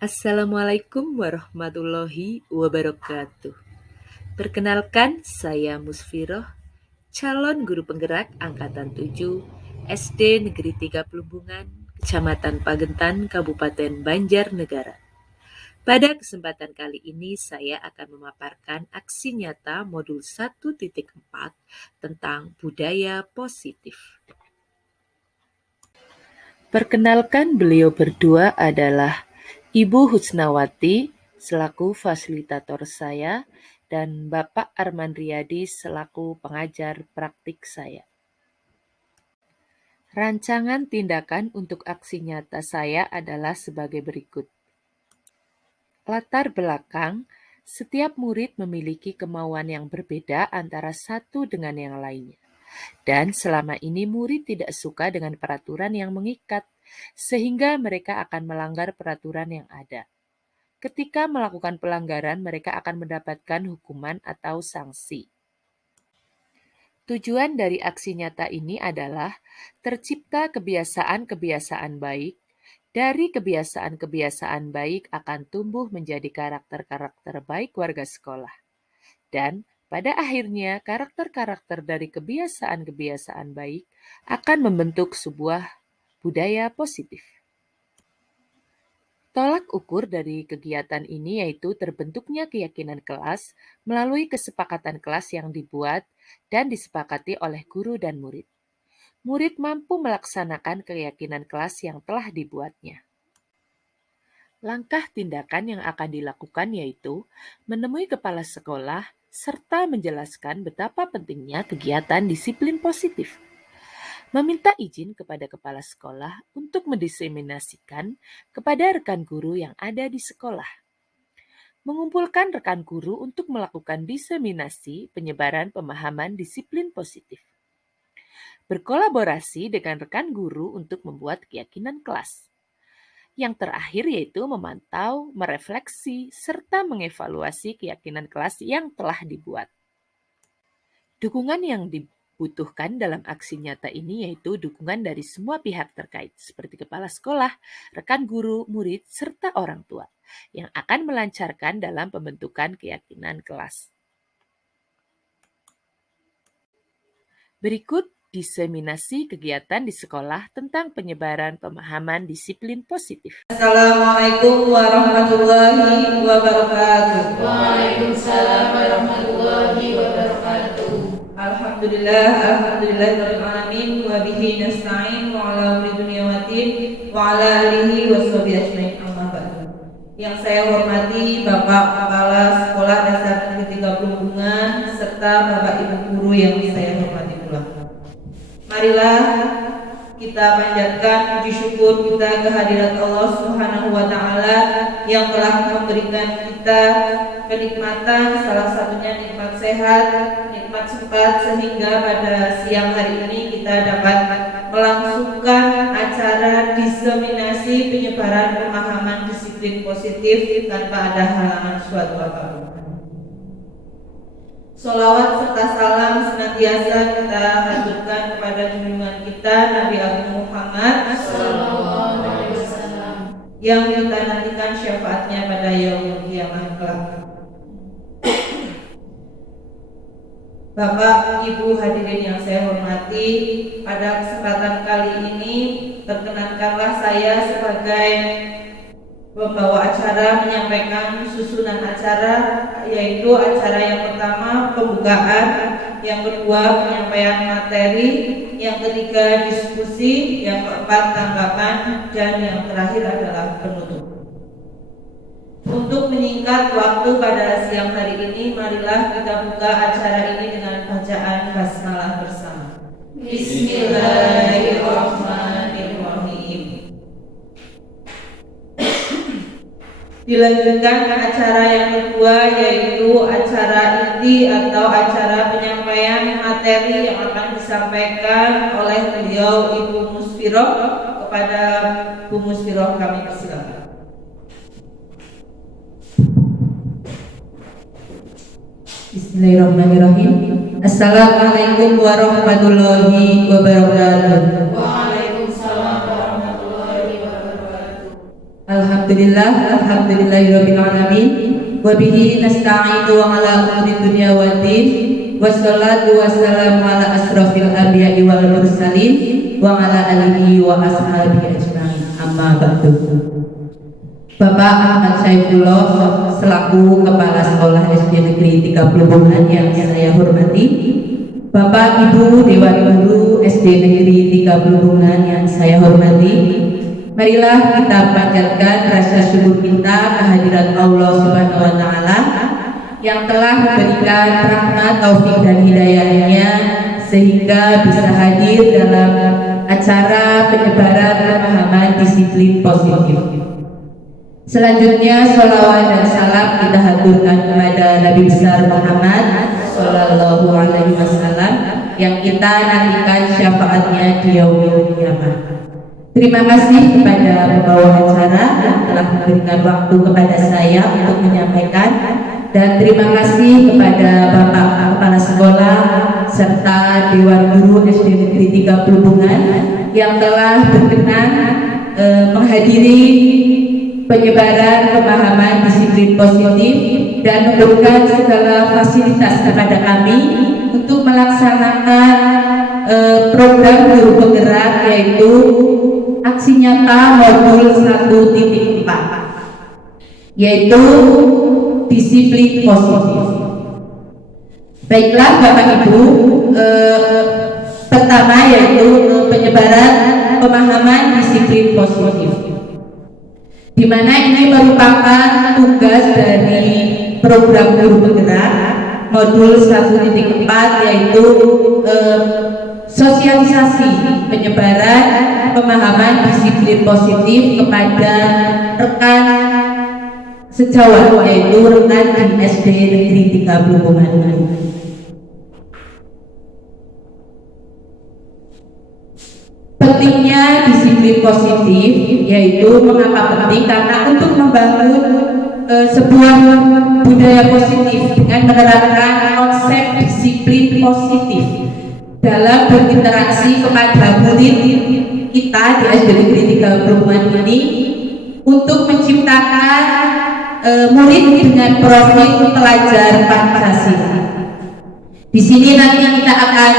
Assalamualaikum warahmatullahi wabarakatuh. Perkenalkan, saya Musfiroh, calon guru penggerak Angkatan 7 SD Negeri 3 Plumbungan, Kecamatan Pagentan, Kabupaten Banjarnegara. Pada kesempatan kali ini saya akan memaparkan aksi nyata modul 1.4 tentang budaya positif. Perkenalkan, beliau berdua adalah Ibu Husnawati selaku fasilitator saya dan Bapak Arman Riyadi selaku pengajar praktik saya. Rancangan tindakan untuk aksi nyata saya adalah sebagai berikut. Latar belakang, setiap murid memiliki kemauan yang berbeda antara satu dengan yang lainnya. Dan selama ini murid tidak suka dengan peraturan yang mengikat, sehingga mereka akan melanggar peraturan yang ada. Ketika melakukan pelanggaran, mereka akan mendapatkan hukuman atau sanksi. Tujuan dari aksi nyata ini adalah tercipta kebiasaan-kebiasaan baik. Dari kebiasaan-kebiasaan baik akan tumbuh menjadi karakter-karakter baik warga sekolah. Dan pada akhirnya, karakter-karakter dari kebiasaan-kebiasaan baik akan membentuk sebuah budaya positif. Tolak ukur dari kegiatan ini yaitu terbentuknya keyakinan kelas melalui kesepakatan kelas yang dibuat dan disepakati oleh guru dan murid. Murid mampu melaksanakan keyakinan kelas yang telah dibuatnya. Langkah tindakan yang akan dilakukan yaitu menemui kepala sekolah serta menjelaskan betapa pentingnya kegiatan disiplin positif. Meminta izin kepada kepala sekolah untuk mendiseminasikan kepada rekan guru yang ada di sekolah. Mengumpulkan rekan guru untuk melakukan diseminasi penyebaran pemahaman disiplin positif. Berkolaborasi dengan rekan guru untuk membuat keyakinan kelas. Yang terakhir yaitu memantau, merefleksi, serta mengevaluasi keyakinan kelas yang telah dibuat. Dukungan yang dibutuhkan dalam aksi nyata ini yaitu dukungan dari semua pihak terkait, seperti kepala sekolah, rekan guru, murid, serta orang tua, yang akan melancarkan dalam pembentukan keyakinan kelas. Berikut diseminasi kegiatan di sekolah tentang penyebaran pemahaman disiplin positif. Assalamualaikum warahmatullahi wabarakatuh. Waalaikumsalam warahmatullahi wabarakatuh. Alhamdulillahirabbil alamin wa bihi nasta'in wa ala umri dunya waddin wa ala alihi washabihi ajmain amma ba'du. Yang saya hormati Bapak Kepala Sekolah Dasar Negeri 3 Plumbungan serta Bapak Ibu guru yang saya hormati pula. Marilah kita panjatkan puji syukur kita kehadirat Allah Subhanahu wa taala yang telah memberikan kita kenikmatan, salah satunya nikmat sehat, nikmat sempat, sehingga pada siang hari ini kita dapat melangsungkan acara diseminasi penyebaran pemahaman disiplin positif tanpa ada halangan suatu apapun. Sholawat serta salam senantiasa kita haturkan kepada junjungan kita Nabi Agung Muhammad yang kita nantikan syafaatnya pada yaumul kiamah kelak. Bapak, Ibu hadirin yang saya hormati, pada kesempatan kali ini perkenankanlah saya sebagai pembawa acara menyampaikan susunan acara, yaitu acara yang pertama pembukaan, yang kedua penyampaian materi, yang ketiga diskusi, yang keempat tanggapan, dan yang terakhir adalah penutup. Untuk menyingkat waktu pada siang hari ini, marilah kita buka acara ini dengan bacaan basmalah bersama. Bismillahirrahmanirrahim. Dilanjutkan acara yang kedua, yaitu acara inti atau acara penyampaian materi yang akan disampaikan oleh beliau Ibu Musfiroh. Kepada Bu Musfiroh kami persilakan. Bismillahirrahmanirrahim. Assalamualaikum warahmatullahi wabarakatuh. Waalaikumsalam warahmatullahi wabarakatuh. Alhamdulillah. Bismillah, alhamdulillahirabbil alamin. Wa bihi nasta'inu wa ala umuri dunya waddin. Wassalatu wassalamu ala asrofil anbiya'i wal mursalin wa ala alihi wa ashabihi ajma'in. Amma ba'du. Bapak Ahmad Syaifullah selaku Kepala Sekolah SD Negeri 30 Bungan yang saya hormati, Bapak Ibu Dewan Guru SD Negeri 30 Bungan yang saya hormati, marilah kita panjatkan rasa syukur kita kehadiran Allah Subhanahu wa Ta'ala yang telah memberikan rahmat, taufik dan hidayahnya sehingga bisa hadir dalam acara penyebaran pemahaman disiplin positif. Selanjutnya sholawat dan salam kita haturkan kepada Nabi besar Muhammad Sallallahu Alaihi Wasallam yang kita nantikan syafaatnya di yaumil qiyamah. Terima kasih kepada pembawa acara yang telah memberikan waktu kepada saya untuk menyampaikan, dan terima kasih kepada Bapak Kepala Sekolah serta Dewan Guru SD Negeri 30 Bungan yang telah berkenan menghadiri penyebaran pemahaman disiplin positif dan memberikan segala fasilitas kepada kami untuk melaksanakan program guru penggerak, yaitu aksi nyata modul 1.4, yaitu disiplin positif. Baiklah Bapak Ibu, pertama yaitu penyebaran pemahaman disiplin positif, di mana ini merupakan tugas dari program guru penggerak modul 1.4, yaitu sosialisasi penyebaran pemahaman disiplin positif kepada rekan sejawat, yaitu rekan di SD Negeri 30 Bungan. Pentingnya disiplin positif, yaitu mengapa penting, karena untuk membangun sebuah budaya positif dengan menerapkan konsep disiplin positif dalam berinteraksi kepada murid kita di SD Negeri 30 Bungan ini, untuk menciptakan murid dengan profil pelajar Pancasila. Di sini nanti kita akan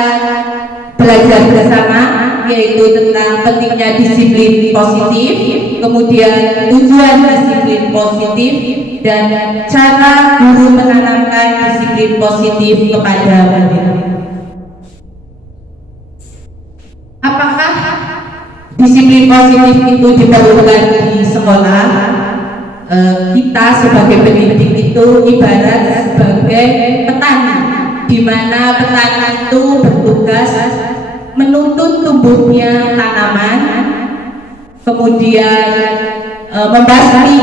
belajar bersama, yaitu tentang pentingnya disiplin positif, kemudian tujuan disiplin positif, dan cara guru menanamkan disiplin positif kepada murid. Apakah disiplin positif itu diperlukan di sekolah? Kita sebagai pendidik itu ibarat sebagai petani, di mana petani itu bertugas menuntun tumbuhnya tanaman, kemudian membasmi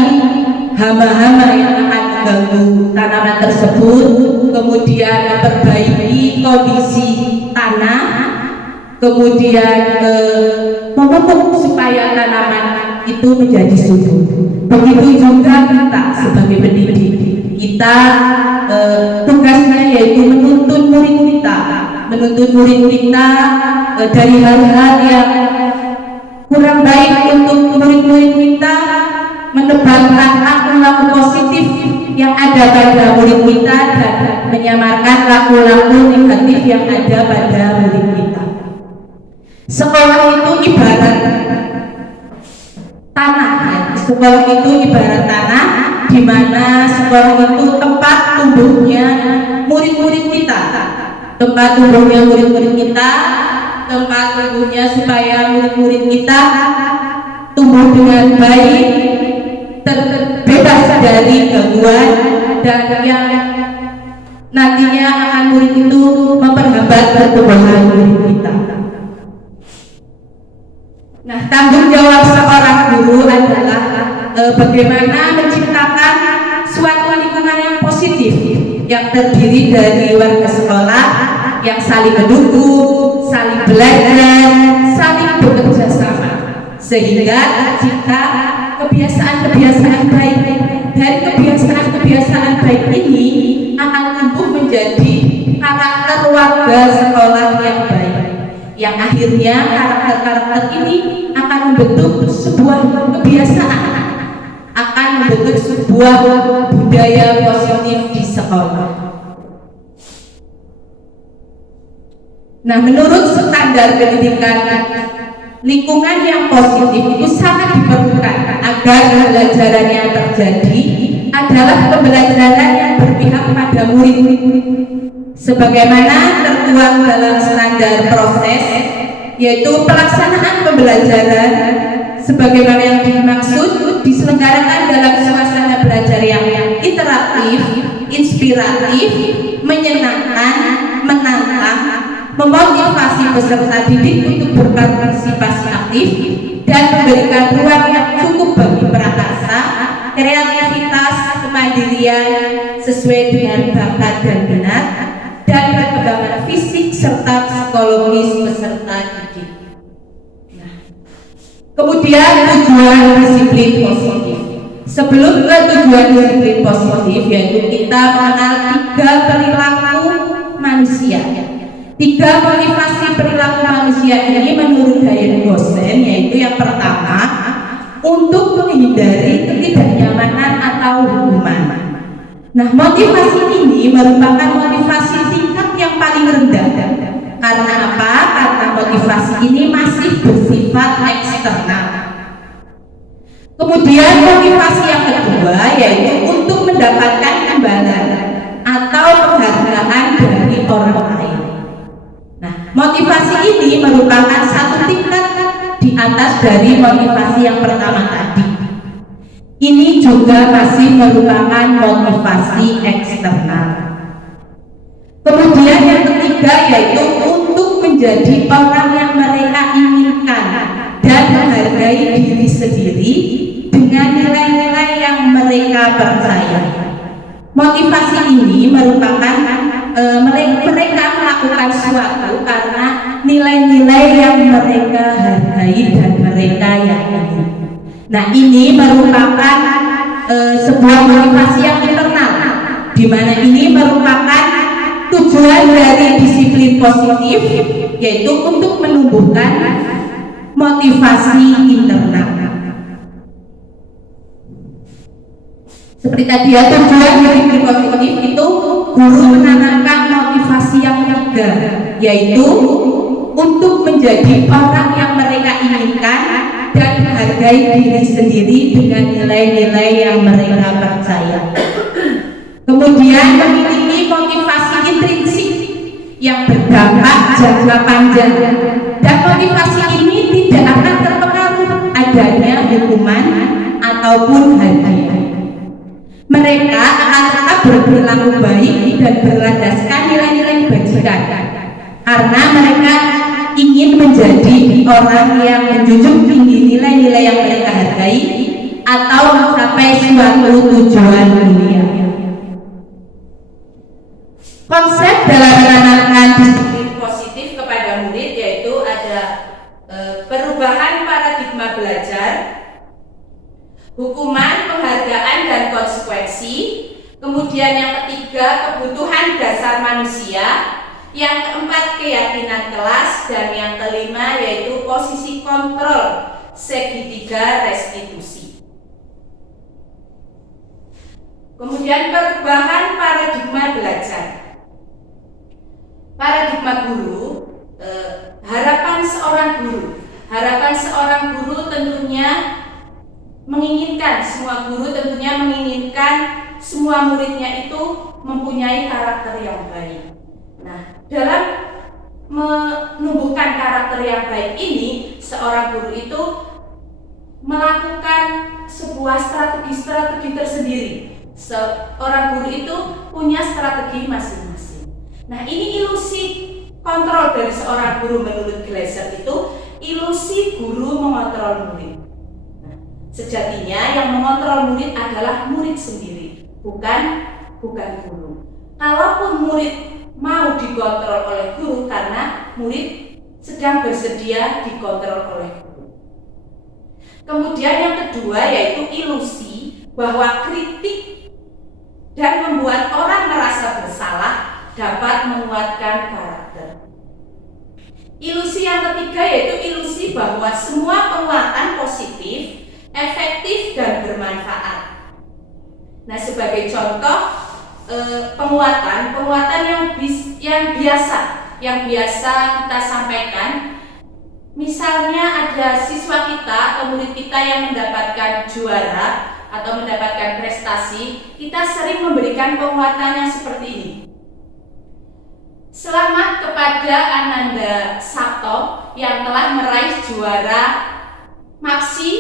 hama-hama yang akan mengganggu tanaman tersebut, kemudian memperbaiki kondisi tanah, kemudian memupuk supaya tanaman itu menjadi subur. Begitu juga kita sebagai pendidik, kita tugasnya yaitu menuntun murid kita dari hal-hal yang kurang baik untuk murid-murid kita, menebarkan laku-laku positif yang ada pada murid kita dan menyamarkan laku-laku negatif yang ada pada murid kita. Sekolah itu ibarat tanah, sekolah itu ibarat tanah, di mana sekolah itu tempat tumbuhnya murid-murid kita, tempat tumbuhnya supaya murid-murid kita tumbuh dengan baik, terbebas dari gangguan, dan yang nantinya akan murid itu memperhambat pertumbuhan murid kita. Nah, tanggung jawab seorang guru adalah bagaimana menciptakan suatu lingkungan yang positif, yang terdiri dari warga sekolah yang saling mendukung, saling belajar, saling bekerja sama, sehingga jika kebiasaan-kebiasaan baik, dari kebiasaan-kebiasaan baik ini akan tumbuh menjadi karakter warga sekolah yang baik, yang akhirnya karakter-karakter ini akan membentuk sebuah kebiasaan, akan akan membentuk sebuah budaya positif di sekolah. Nah, menurut standar pendidikan, lingkungan yang positif itu sangat diperlukan agar pembelajaran yang terjadi adalah pembelajaran yang berpihak pada murid, sebagaimana tertuang dalam standar proses, yaitu pelaksanaan pembelajaran sebagaimana yang dimaksud diselenggarakan dalam suasana belajar yang interaktif, inspiratif, menyenangkan, menantang, memotivasi peserta didik untuk berpartisipasi aktif dan memberikan ruang yang cukup bagi prakarsa, kreativitas, kemandirian sesuai dengan bakat dan minat, dan perkembangan fisik serta psikologis peserta didik. Nah, kemudian tujuan disiplin positif. Sebelum ke tujuan disiplin positif, yaitu kita mengenal 3 perilaku manusia. 3 motivasi perilaku manusia ini menurut Diane Gosen, yaitu yang pertama, untuk menghindari ketidaknyamanan atau hukuman. Nah, motivasi ini merupakan motivasi tingkat yang paling rendah. Karena apa? Karena motivasi ini masih bersifat eksternal. Kemudian motivasi yang kedua yaitu untuk mendapatkan imbalan atau penghargaan dari orang lain. Nah, motivasi ini merupakan satu tingkat di atas dari motivasi yang pertama tadi. Ini juga masih merupakan motivasi eksternal. Kemudian yang ketiga yaitu untuk menjadi orang yang mereka inginkan dan menghargai diri sendiri dengan nilai-nilai yang mereka percaya. Motivasi ini merupakan mereka melakukan sesuatu karena nilai-nilai yang mereka hargai dan mereka yakini. Nah, ini merupakan sebuah motivasi yang internal, di mana ini merupakan tujuan dari disiplin positif, yaitu untuk menumbuhkan motivasi internal. Seperti tadi ya, tujuan disiplin positif itu guru menanamkan motivasi yang ketiga, yaitu untuk menjadi orang yang mereka inginkan dan menghargai diri sendiri dengan nilai-nilai yang mereka percaya. Kemudian memiliki motivasi intrinsik yang berdampak jangka panjang, dan motivasi ini tidak akan terpengaruh adanya hukuman ataupun hadiah. Mereka akan tetap berperilaku baik dan berlandaskan nilai-nilai kebajikan karena mereka ingin menjadi orang yang menjunjung tinggi nilai-nilai yang mereka hargai atau mencapai suatu tujuan mulia. Konsep dalam menanamkan disiplin positif kepada murid yaitu ada perubahan paradigma belajar, hukuman, penghargaan, dan konsekuensi. Kemudian yang ketiga, kebutuhan dasar manusia. Yang keempat, keyakinan kelas. Dan yang kelima yaitu posisi kontrol segitiga restitusi. Kemudian perubahan paradigma belajar. Paradigma guru, harapan seorang guru. Harapan seorang guru tentunya menginginkan, semua guru tentunya menginginkan semua muridnya itu mempunyai karakter yang baik. Nah, dalam menumbuhkan karakter yang baik ini, seorang guru itu melakukan sebuah strategi-strategi tersendiri. Seorang guru itu punya strategi masing-masing. Nah, ini ilusi kontrol dari seorang guru menurut Glasser itu ilusi guru mengontrol murid. Sejatinya yang mengontrol murid adalah murid sendiri, bukan guru. Kalaupun murid mau dikontrol oleh guru karena murid sedang bersedia dikontrol oleh guru. Kemudian yang kedua yaitu ilusi bahwa kritik dan membuat orang merasa bersalah dapat menguatkan karakter. Ilusi yang ketiga yaitu ilusi bahwa semua penguatan positif efektif dan bermanfaat. Nah, sebagai contoh penguatan yang biasa kita sampaikan, misalnya ada siswa kita atau murid kita yang mendapatkan juara atau mendapatkan prestasi, kita sering memberikan penguatan yang seperti ini. Selamat kepada Ananda Sabto yang telah meraih juara MAPSI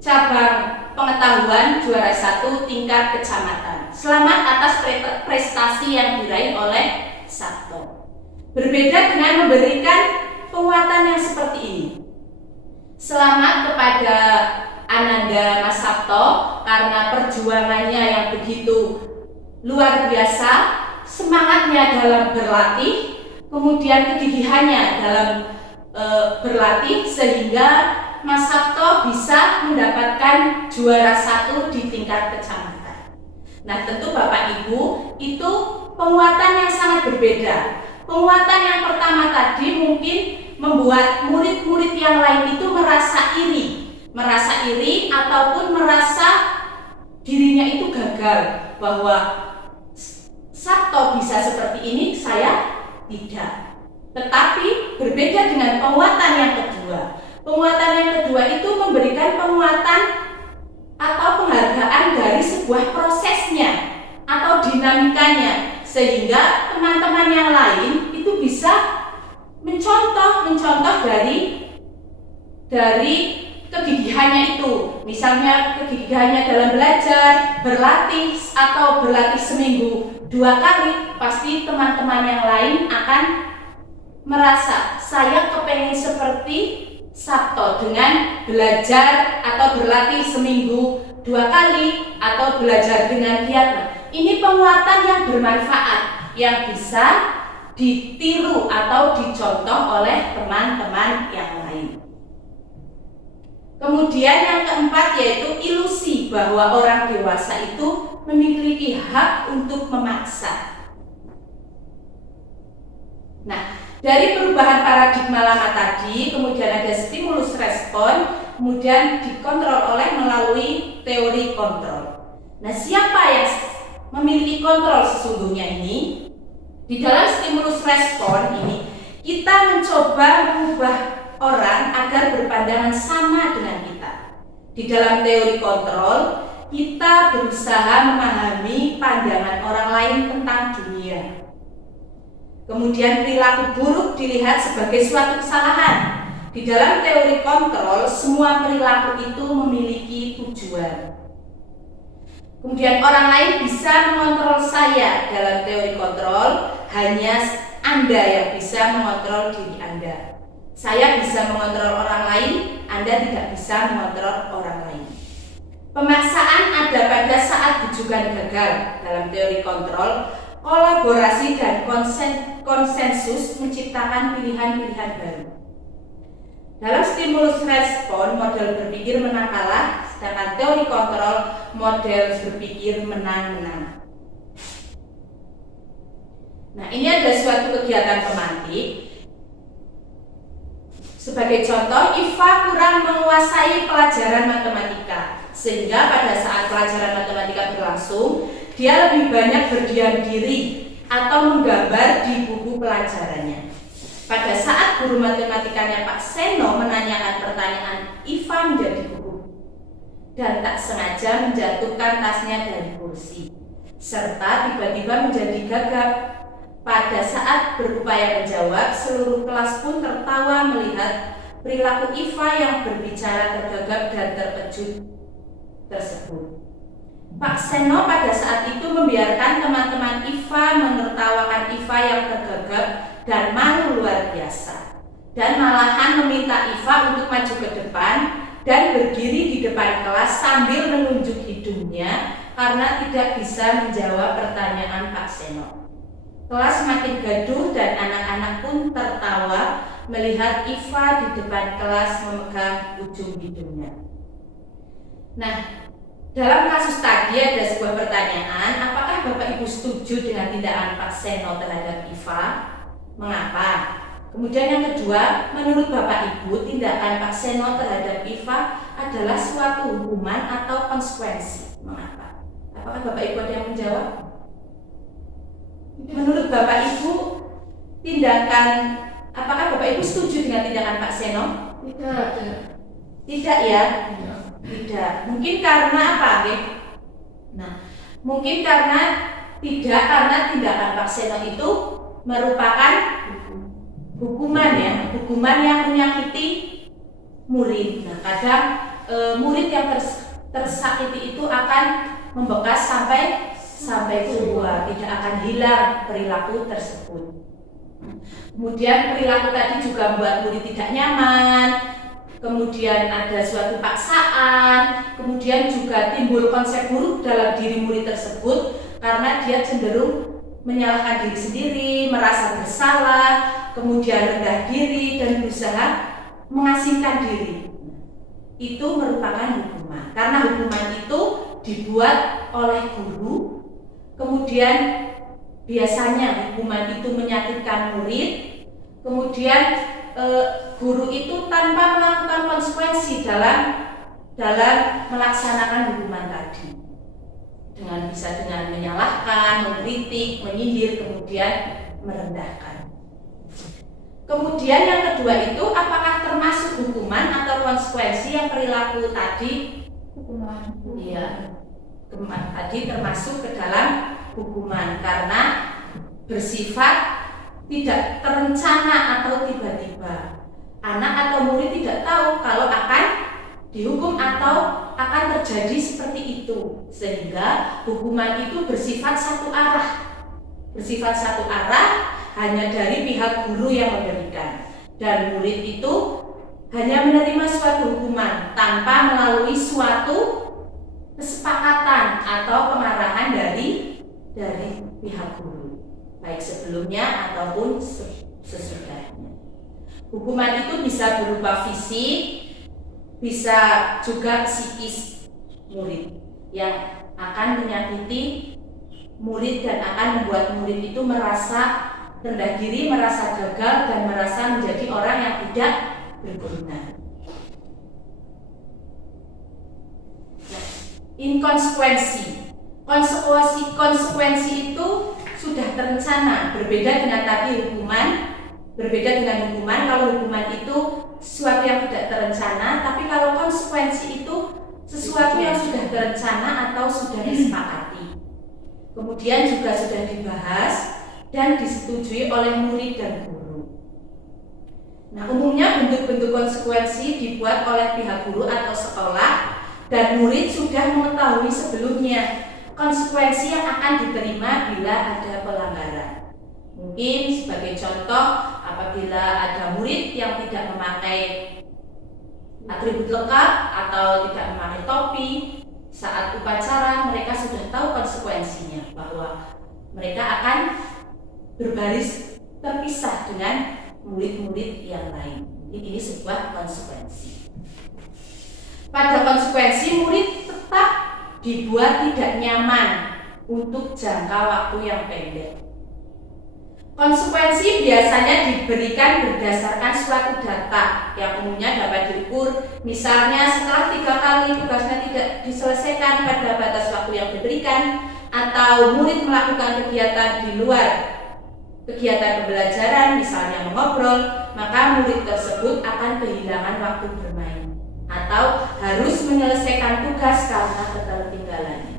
cabang pengetahuan juara 1 tingkat kecamatan. Selamat atas prestasi yang diraih oleh Sabto. Berbeda dengan memberikan penguatan yang seperti ini. Selamat kepada Ananda Mas Sabto karena perjuangannya yang begitu luar biasa, semangatnya dalam berlatih, kemudian kegigihannya dalam berlatih sehingga Mas Sabto bisa mendapatkan juara 1 di tingkat kecamatan. Nah, tentu Bapak Ibu, itu penguatan yang sangat berbeda. Penguatan yang pertama tadi mungkin membuat murid-murid yang lain itu merasa iri ataupun merasa dirinya itu gagal, bahwa Sabto bisa seperti ini, saya tidak. Tetapi berbeda dengan penguatan yang kedua. Penguatan yang kedua itu memberikan penguatan atau penghargaan dari sebuah prosesnya atau dinamikanya, sehingga teman-teman yang lain itu bisa mencontoh dari kegigihannya itu. Misalnya kegigihannya dalam belajar, berlatih, atau berlatih seminggu 2 kali, pasti teman-teman yang lain akan merasa saya kepengen seperti Sabto dengan belajar atau berlatih seminggu 2 kali atau belajar dengan giat. Ini penguatan yang bermanfaat yang bisa ditiru atau dicontoh oleh teman-teman yang lain. Kemudian yang keempat yaitu ilusi bahwa orang dewasa itu memiliki hak untuk memaksa. Nah, dari perubahan paradigma lama tadi, kemudian ada stimulus respon, kemudian dikontrol melalui teori kontrol. Nah, siapa yang memiliki kontrol sesungguhnya ini? Di dalam stimulus respon ini, kita mencoba mengubah orang agar berpandangan sama dengan kita. Di dalam teori kontrol, kita berusaha memahami pandangan orang lain tentang dunia. Kemudian perilaku buruk dilihat sebagai suatu kesalahan. Di dalam teori kontrol, semua perilaku itu memiliki tujuan. Kemudian orang lain bisa mengontrol saya. Dalam teori kontrol, hanya Anda yang bisa mengontrol diri Anda. Saya bisa mengontrol orang lain, Anda tidak bisa mengontrol orang lain. Pemaksaan ada pada saat bujukan gagal. Dalam teori kontrol, kolaborasi dan konsensus menciptakan pilihan-pilihan baru. Dalam stimulus respon, model berpikir menang kalah, sedangkan teori kontrol, model berpikir menang-menang. Nah, ini ada suatu kegiatan pemantik. Sebagai contoh, Iva kurang menguasai pelajaran matematika, sehingga pada saat pelajaran matematika berlangsung, dia lebih banyak berdiam diri atau menggambar di buku pelajarannya. Pada saat guru matematikanya Pak Seno menanyakan pertanyaan, Iva menjadi gugup dan tak sengaja menjatuhkan tasnya dari kursi, serta tiba-tiba menjadi gagap. Pada saat berupaya menjawab, seluruh kelas pun tertawa melihat perilaku Iva yang berbicara tergagap dan terkejut tersebut. Pak Seno pada saat itu membiarkan teman-teman Iva menertawakan Iva yang tergagap dan malu luar biasa, dan malahan meminta Iva untuk maju ke depan dan berdiri di depan kelas sambil menunjuk hidungnya karena tidak bisa menjawab pertanyaan Pak Seno. Kelas makin gaduh dan anak-anak pun tertawa melihat Iva di depan kelas memegang ujung hidungnya. Nah, dalam kasus tadi ada sebuah pertanyaan, apakah Bapak Ibu setuju dengan tindakan Pak Seno terhadap Iva? Mengapa? Kemudian yang kedua, menurut Bapak Ibu, tindakan Pak Seno terhadap Iva adalah suatu hukuman atau konsekuensi. Mengapa? Apakah Bapak Ibu ada yang menjawab? Menurut Bapak Ibu, apakah Bapak Ibu setuju dengan tindakan Pak Seno? Tidak. Tidak ya? Tidak. Mungkin karena apa, Bek? Nah, mungkin karena tindakan Pak Seno itu merupakan hukuman ya, hukuman yang menyakiti murid. Nah, kadang murid yang tersakiti itu akan membekas sampai tua, tidak akan hilang perilaku tersebut. Kemudian perilaku tadi juga membuat murid tidak nyaman. Kemudian ada suatu paksaan, kemudian juga timbul konsep buruk dalam diri murid tersebut karena dia cenderung menyalahkan diri sendiri, merasa bersalah, kemudian rendah diri dan berusaha mengasingkan diri. Itu merupakan hukuman. Karena hukuman itu dibuat oleh guru, kemudian biasanya hukuman itu menyakitkan murid, kemudian guru itu tanpa melakukan konsekuensi dalam melaksanakan hukuman tadi, bisa dengan menyalahkan, mengkritik, menyindir, kemudian merendahkan. Kemudian yang kedua itu apakah termasuk hukuman atau konsekuensi yang perilaku tadi? Hukuman. Iya, tadi termasuk ke dalam hukuman karena bersifat tidak terencana atau tiba-tiba. Anak atau murid tidak tahu kalau akan dihukum atau akan terjadi seperti itu, sehingga hukuman itu bersifat satu arah. Bersifat satu arah hanya dari pihak guru yang memberikan, dan murid itu hanya menerima suatu hukuman tanpa melalui suatu kesepakatan atau pengarahan dari pihak guru, baik sebelumnya ataupun sesudahnya. Hukuman itu bisa berupa fisik, bisa juga psikis murid yang akan menyakiti murid dan akan membuat murid itu merasa rendah diri, merasa gagal, dan merasa menjadi orang yang tidak berguna. Nah, konsekuensi itu sudah terencana, berbeda dengan hukuman. Kalau hukuman itu sesuatu yang tidak terencana, tapi kalau konsekuensi itu sesuatu yang sudah terencana atau sudah disepakati, kemudian juga sudah dibahas dan disetujui oleh murid dan guru. Nah, umumnya bentuk-bentuk konsekuensi dibuat oleh pihak guru atau sekolah, dan murid sudah mengetahui sebelumnya konsekuensi yang akan diterima bila ada pelanggaran. Mungkin sebagai contoh, apabila ada murid yang tidak memakai atribut lengkap atau tidak memakai topi saat upacara, mereka sudah tahu konsekuensinya bahwa mereka akan berbaris terpisah dengan murid-murid yang lain. Ini sebuah konsekuensi. Pada konsekuensi, murid tetap dibuat tidak nyaman untuk jangka waktu yang pendek. Konsekuensi biasanya diberikan berdasarkan suatu data yang umumnya dapat diukur. Misalnya setelah 3 kali tugasnya tidak diselesaikan pada batas waktu yang diberikan, atau murid melakukan kegiatan di luar kegiatan pembelajaran, misalnya mengobrol, maka murid tersebut akan kehilangan waktu bermain atau harus menyelesaikan tugas karena ketertinggalannya.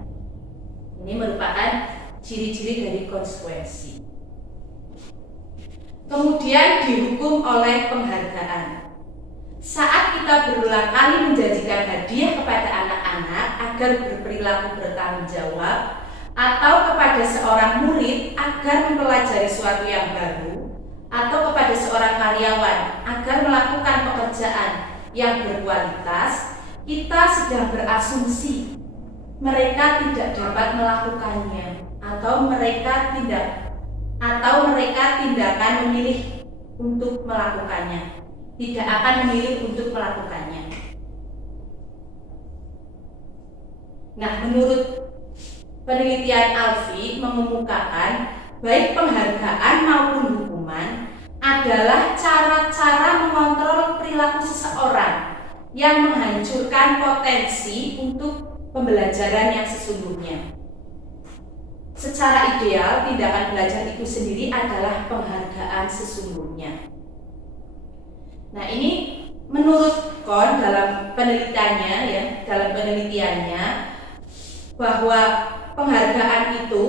Ini merupakan ciri-ciri dari konsekuensi. Kemudian dihukum oleh penghargaan. Saat kita berulang kali menjanjikan hadiah kepada anak-anak agar berperilaku bertanggung jawab, atau kepada seorang murid agar mempelajari sesuatu yang baru, atau kepada seorang karyawan agar melakukan pekerjaan yang berkualitas, kita sedang berasumsi mereka tidak dapat melakukannya, atau mereka tindakan memilih untuk melakukannya, tidak akan memilih untuk melakukannya. Nah, menurut penelitian Alfie mengemukakan baik penghargaan maupun hukuman adalah cara-cara mengontrol perilaku seseorang yang menghancurkan potensi untuk pembelajaran yang sesungguhnya. secara ideal tindakan belajar itu sendiri adalah penghargaan sesungguhnya. Nah, ini menurut Kohn dalam penelitiannya bahwa penghargaan itu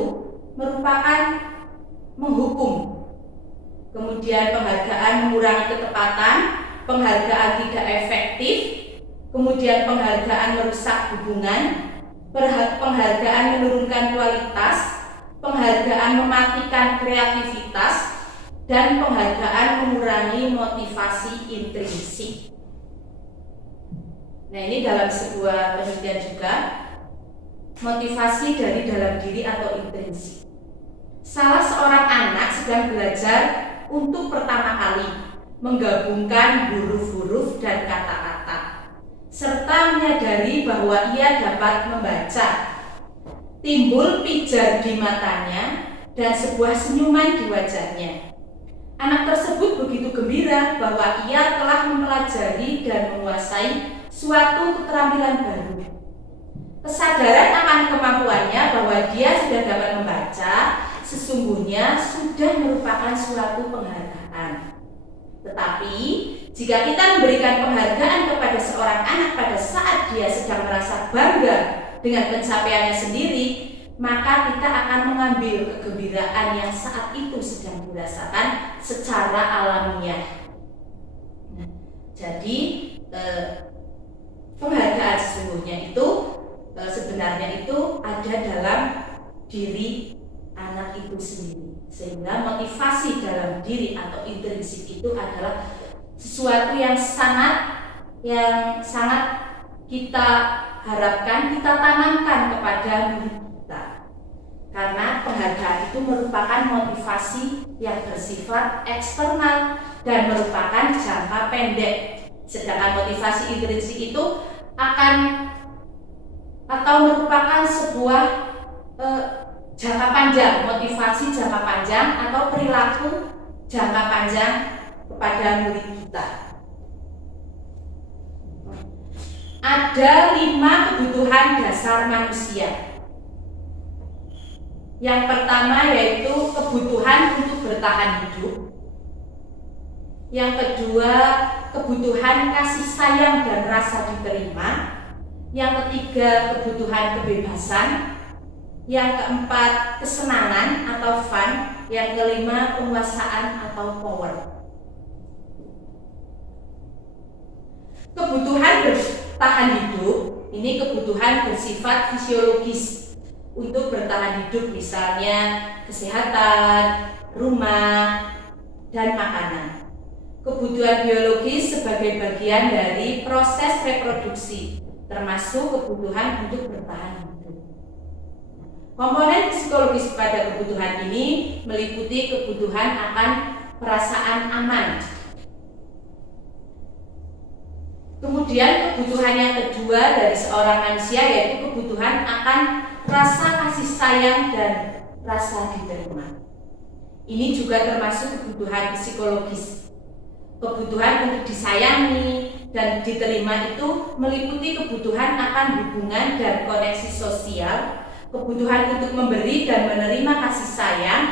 merupakan menghukum. Kemudian penghargaan mengurangi ketepatan, penghargaan tidak efektif, kemudian penghargaan merusak hubungan, penghargaan menurunkan kualitas, penghargaan mematikan kreativitas, dan penghargaan mengurangi motivasi intrinsik. Nah, ini dalam sebuah penelitian juga, motivasi dari dalam diri atau intrinsik. Salah seorang anak sedang belajar untuk pertama kali menggabungkan huruf-huruf dan kata-kata, serta menyadari bahwa ia dapat membaca. Timbul pijar di matanya dan sebuah senyuman di wajahnya. Anak tersebut begitu gembira bahwa ia telah mempelajari dan menguasai suatu keterampilan baru. Kesadaran akan kemampuannya bahwa dia sudah dapat membaca sesungguhnya sudah merupakan suatu penghargaan. Tetapi, jika kita memberikan penghargaan kepada seorang anak pada saat dia sedang merasa bangga dengan pencapaiannya sendiri, maka kita akan mengambil kegembiraan yang saat itu sedang dirasakan secara alamiah. Jadi, penghargaan sesungguhnya itu sebenarnya itu ada dalam diri anak itu sendiri, sehingga motivasi dalam diri atau intrinsik itu adalah sesuatu yang sangat kita harapkan, kita tanamkan kepada diri kita, karena penghargaan itu merupakan motivasi yang bersifat eksternal dan merupakan jangka pendek, sedangkan motivasi intrinsik itu akan atau merupakan sebuah jangka panjang, motivasi jangka panjang atau perilaku jangka panjang kepada murid kita. Ada 5 kebutuhan dasar manusia. Yang pertama yaitu kebutuhan untuk bertahan hidup. Yang kedua, kebutuhan kasih sayang dan rasa diterima. Yang ketiga, kebutuhan kebebasan. Yang keempat, kesenangan atau fun. Yang kelima, penguasaan atau power. Kebutuhan bertahan hidup ini kebutuhan bersifat fisiologis untuk bertahan hidup, misalnya kesehatan, rumah, dan makanan. Kebutuhan biologis sebagai bagian dari proses reproduksi, termasuk kebutuhan untuk bertahan hidup. Komponen psikologis pada kebutuhan ini meliputi kebutuhan akan perasaan aman. Kemudian kebutuhan yang kedua dari seorang manusia yaitu kebutuhan akan rasa kasih sayang dan rasa diterima. Ini juga termasuk kebutuhan psikologis. Kebutuhan untuk disayangi dan diterima itu meliputi kebutuhan akan hubungan dan koneksi sosial, kebutuhan untuk memberi dan menerima kasih sayang,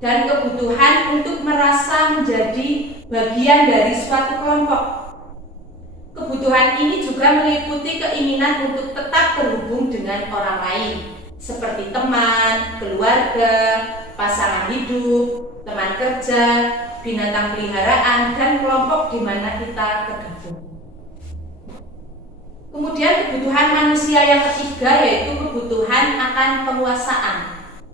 dan kebutuhan untuk merasa menjadi bagian dari suatu kelompok. Kebutuhan ini juga meliputi keinginan untuk tetap terhubung dengan orang lain, seperti teman, keluarga, pasangan hidup, teman kerja, binatang peliharaan, dan kelompok di mana kita tergabung. Kemudian kebutuhan manusia yang ketiga yaitu kebutuhan akan penguasaan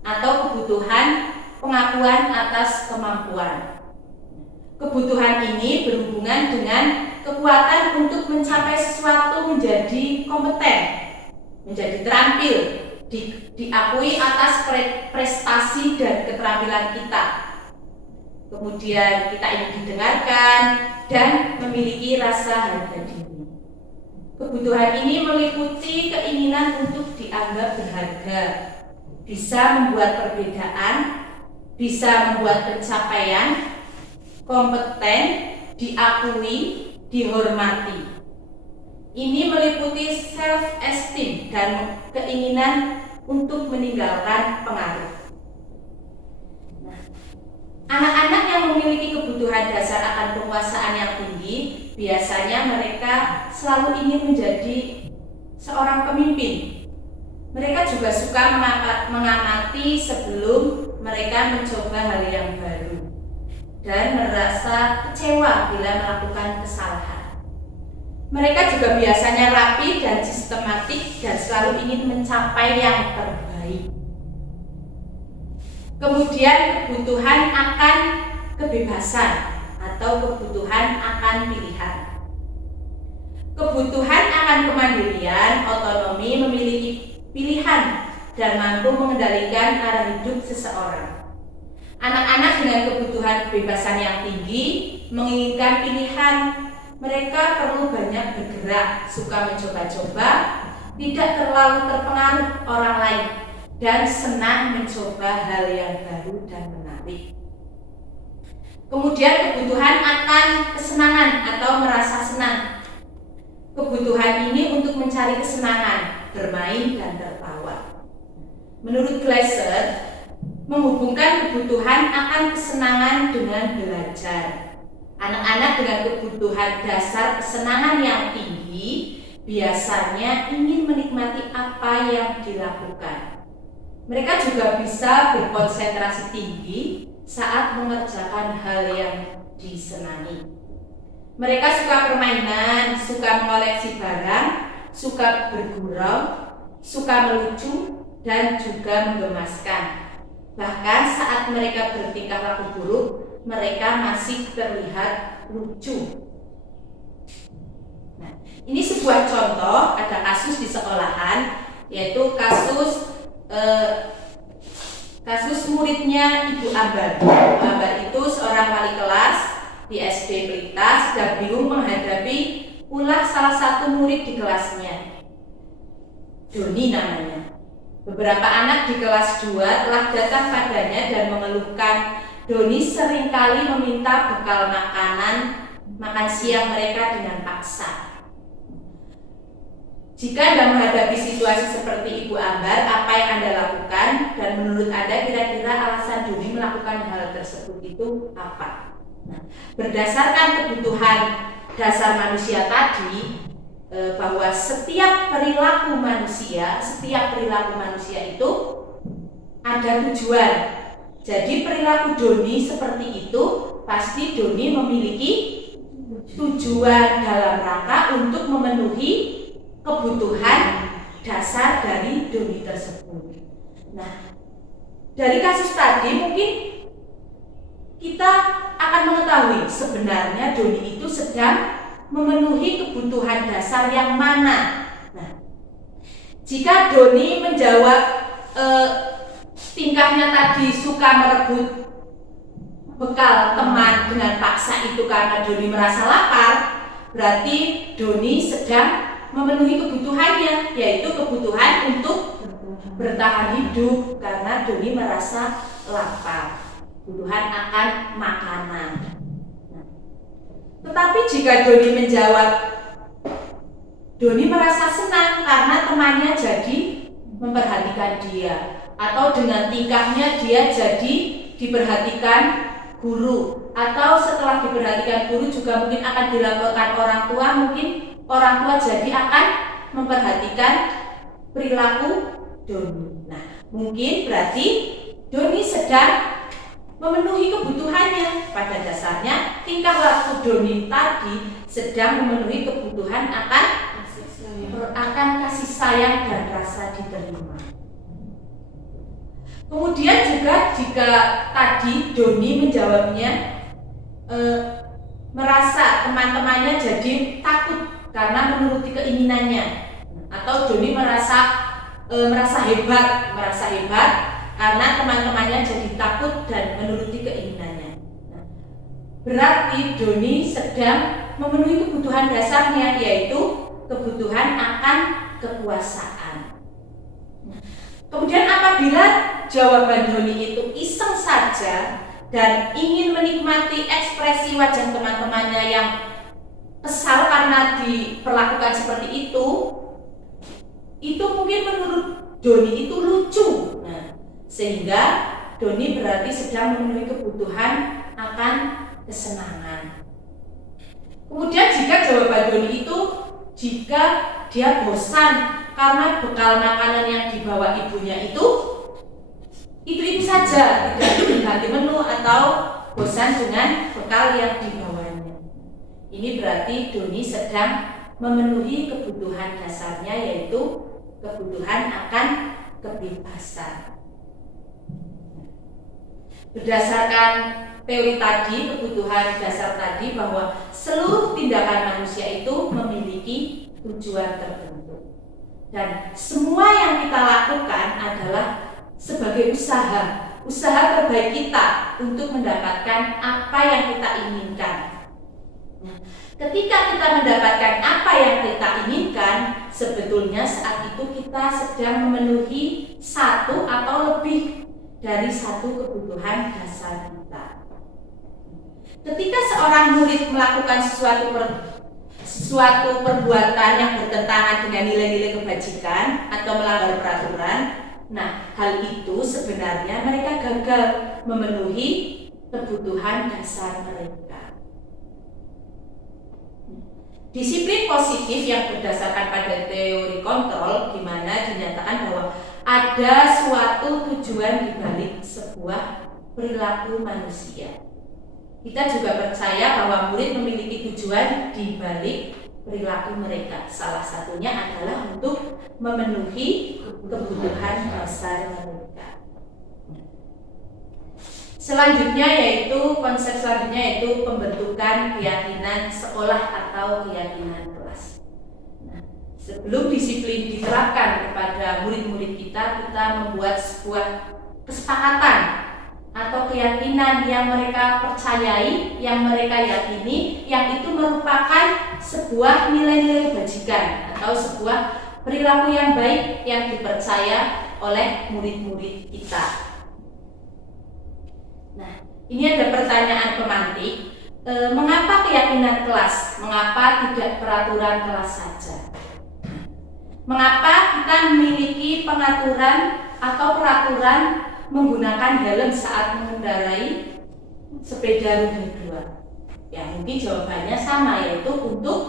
atau kebutuhan pengakuan atas kemampuan. Kebutuhan ini berhubungan dengan kekuatan untuk mencapai sesuatu menjadi kompeten, menjadi terampil, diakui atas prestasi dan keterampilan kita. Kemudian kita ingin didengarkan dan memiliki rasa harga diri. Kebutuhan ini meliputi keinginan untuk dianggap berharga, bisa membuat perbedaan, bisa membuat pencapaian, kompeten, diakui, dihormati. Ini meliputi self-esteem dan keinginan untuk meninggalkan pengaruh. kebutuhan dasar akan penguasaan yang tinggi, biasanya mereka selalu ingin menjadi seorang pemimpin. Mereka juga suka mengamati sebelum mereka mencoba hal yang baru dan merasa kecewa bila melakukan kesalahan. Mereka juga biasanya rapi dan sistematik dan selalu ingin mencapai yang terbaik. Kemudian kebutuhan akan kebebasan atau kebutuhan akan pilihan. Kebutuhan akan kemandirian, otonomi, memiliki pilihan dan mampu mengendalikan arah hidup seseorang. Anak-anak dengan kebutuhan kebebasan yang tinggi menginginkan pilihan. Mereka perlu banyak bergerak, suka mencoba-coba, tidak terlalu terpengaruh orang lain, dan senang mencoba hal yang baru dan menarik. Kemudian kebutuhan akan kesenangan atau merasa senang. Kebutuhan ini untuk mencari kesenangan, bermain dan tertawa. Menurut Glasser, menghubungkan kebutuhan akan kesenangan dengan belajar. Anak-anak dengan kebutuhan dasar kesenangan yang tinggi biasanya ingin menikmati apa yang dilakukan. Mereka juga bisa berkonsentrasi tinggi saat mengerjakan hal yang disenangi. Mereka suka permainan, suka mengoleksi barang, suka bergurau, suka melucu, dan juga menggemaskan. Bahkan saat mereka bertingkah laku buruk, mereka masih terlihat lucu. Nah, ini sebuah contoh, ada kasus di sekolahan, yaitu kasus muridnya Ibu Ambar. Ibu Ambar itu seorang wali kelas di SD Pelita, sedang bingung menghadapi ulah salah satu murid di kelasnya, Doni namanya. Beberapa anak di kelas 2 telah datang padanya dan mengeluhkan Doni seringkali meminta bekal makan siang mereka dengan paksa. Jika Anda menghadapi situasi seperti Ibu Ambar, apa yang Anda lakukan? Dan menurut Anda kira-kira alasan Doni melakukan hal tersebut itu apa? Nah, berdasarkan kebutuhan dasar manusia tadi, bahwa setiap perilaku manusia itu ada tujuan. Jadi perilaku Doni seperti itu, pasti Doni memiliki tujuan dalam rangka untuk memenuhi kebutuhan dasar dari Doni tersebut. Nah, dari kasus tadi mungkin kita akan mengetahui sebenarnya Doni itu sedang memenuhi kebutuhan dasar yang mana. Nah, jika Doni menjawab tingkahnya tadi suka merebut bekal teman dengan paksa itu karena Doni merasa lapar, berarti Doni sedang memenuhi kebutuhannya, yaitu kebutuhan untuk bertahan hidup karena Doni merasa lapar, kebutuhan akan makanan. Tetapi jika Doni menjawab, Doni merasa senang karena temannya jadi memperhatikan dia, atau dengan tingkahnya dia jadi diperhatikan guru, atau setelah diperhatikan guru juga mungkin akan dilaporkan orang tua, mungkin orang tua jadi akan memperhatikan perilaku Doni. Nah, mungkin berarti Doni sedang memenuhi kebutuhannya. Pada dasarnya tingkah laku Doni tadi sedang memenuhi kebutuhan akan kasih sayang dan rasa diterima. Kemudian juga jika tadi Doni menjawabnya merasa teman-temannya jadi takut karena menuruti keinginannya, atau Doni merasa hebat karena teman-temannya jadi takut dan menuruti keinginannya. Nah, berarti Doni sedang memenuhi kebutuhan dasarnya, yaitu kebutuhan akan kekuasaan. Nah, kemudian apabila jawaban Doni itu iseng saja dan ingin menikmati ekspresi wajah teman-temannya yang kesal karena diperlakukan seperti itu mungkin menurut Doni itu lucu. Nah, sehingga Doni berarti sedang memenuhi kebutuhan akan kesenangan. Kemudian jika jawaban Doni itu jika dia bosan karena bekal makanan yang dibawa ibunya itu saja, tidak ganti menu atau bosan dengan bekal yang dibawanya. Ini berarti Doni sedang memenuhi kebutuhan dasarnya, yaitu kebutuhan akan kebebasan. Berdasarkan teori tadi, kebutuhan dasar tadi, bahwa seluruh tindakan manusia itu memiliki tujuan tertentu. Dan semua yang kita lakukan adalah sebagai usaha terbaik kita untuk mendapatkan apa yang kita inginkan. Nah, ketika kita mendapatkan apa yang kita inginkan, sebetulnya saat itu kita sedang memenuhi satu atau lebih dari satu kebutuhan dasar kita. Ketika seorang murid melakukan suatu perbuatan yang bertentangan dengan nilai-nilai kebajikan atau melanggar peraturan, nah hal itu sebenarnya mereka gagal memenuhi kebutuhan dasar mereka. Disiplin positif yang berdasarkan pada teori kontrol, di mana dinyatakan bahwa ada suatu tujuan di balik sebuah perilaku manusia. Kita juga percaya bahwa murid memiliki tujuan di balik perilaku mereka. Salah satunya adalah untuk memenuhi kebutuhan dasar mereka. Konsep selanjutnya yaitu pembentukan keyakinan sekolah atau keyakinan kelas. Nah, sebelum disiplin diterapkan kepada murid-murid kita membuat sebuah kesepakatan atau keyakinan yang mereka percayai, yang mereka yakini, yang itu merupakan sebuah nilai-nilai kebajikan atau sebuah perilaku yang baik yang dipercaya oleh murid-murid kita. Nah, ini ada pertanyaan pemantik. Mengapa keyakinan kelas? Mengapa tidak peraturan kelas saja? Mengapa kita memiliki pengaturan atau peraturan menggunakan helm saat mengendarai sepeda roda 2? Ya, mungkin jawabannya sama, yaitu untuk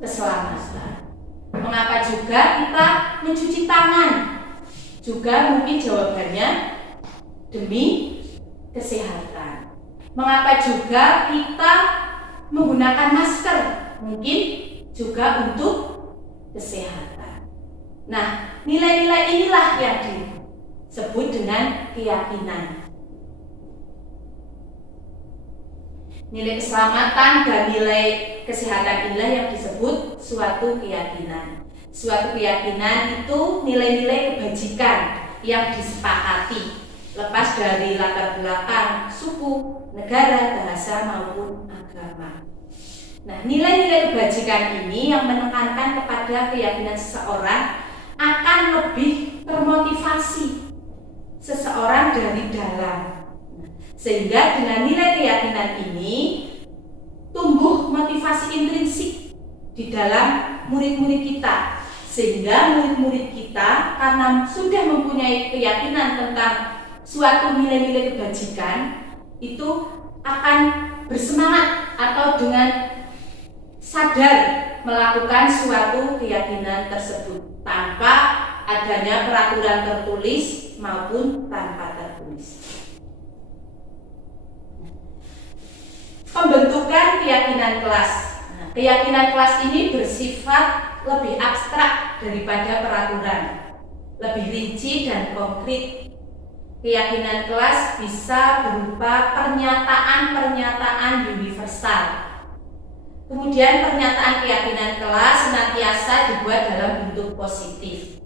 keselamatan. Mengapa juga kita mencuci tangan? Juga mungkin jawabannya demi kesehatan. Mengapa juga kita menggunakan masker? Mungkin juga untuk kesehatan. Nah, nilai-nilai inilah yang disebut dengan keyakinan. Nilai keselamatan dan nilai kesehatan inilah yang disebut suatu keyakinan. Suatu keyakinan itu nilai-nilai kebajikan yang disepakati, lepas dari latar belakang, suku, negara, bahasa, maupun agama. Nah, nilai-nilai kebajikan ini yang menekankan kepada keyakinan seseorang akan lebih termotivasi seseorang dari dalam. Sehingga dengan nilai keyakinan ini tumbuh motivasi intrinsik di dalam murid-murid kita. Sehingga murid-murid kita karena sudah mempunyai keyakinan tentang suatu nilai-nilai kebajikan, itu akan bersemangat atau dengan sadar melakukan suatu keyakinan tersebut tanpa adanya peraturan tertulis maupun tanpa tertulis. Pembentukan keyakinan kelas. Nah, keyakinan kelas ini bersifat lebih abstrak daripada peraturan, lebih rinci dan konkret. Keyakinan kelas bisa berupa pernyataan-pernyataan universal. Kemudian pernyataan keyakinan kelas senantiasa dibuat dalam bentuk positif.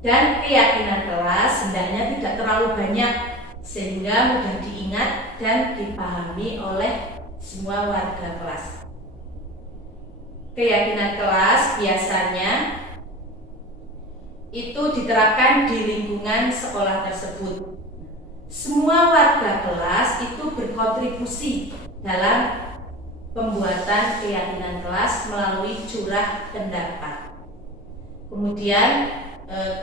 Dan keyakinan kelas hendaknya tidak terlalu banyak sehingga mudah diingat dan dipahami oleh semua warga kelas. Keyakinan kelas biasanya itu diterapkan di lingkungan sekolah tersebut. Semua warga kelas itu berkontribusi dalam pembuatan keyakinan kelas melalui curah pendapat. Kemudian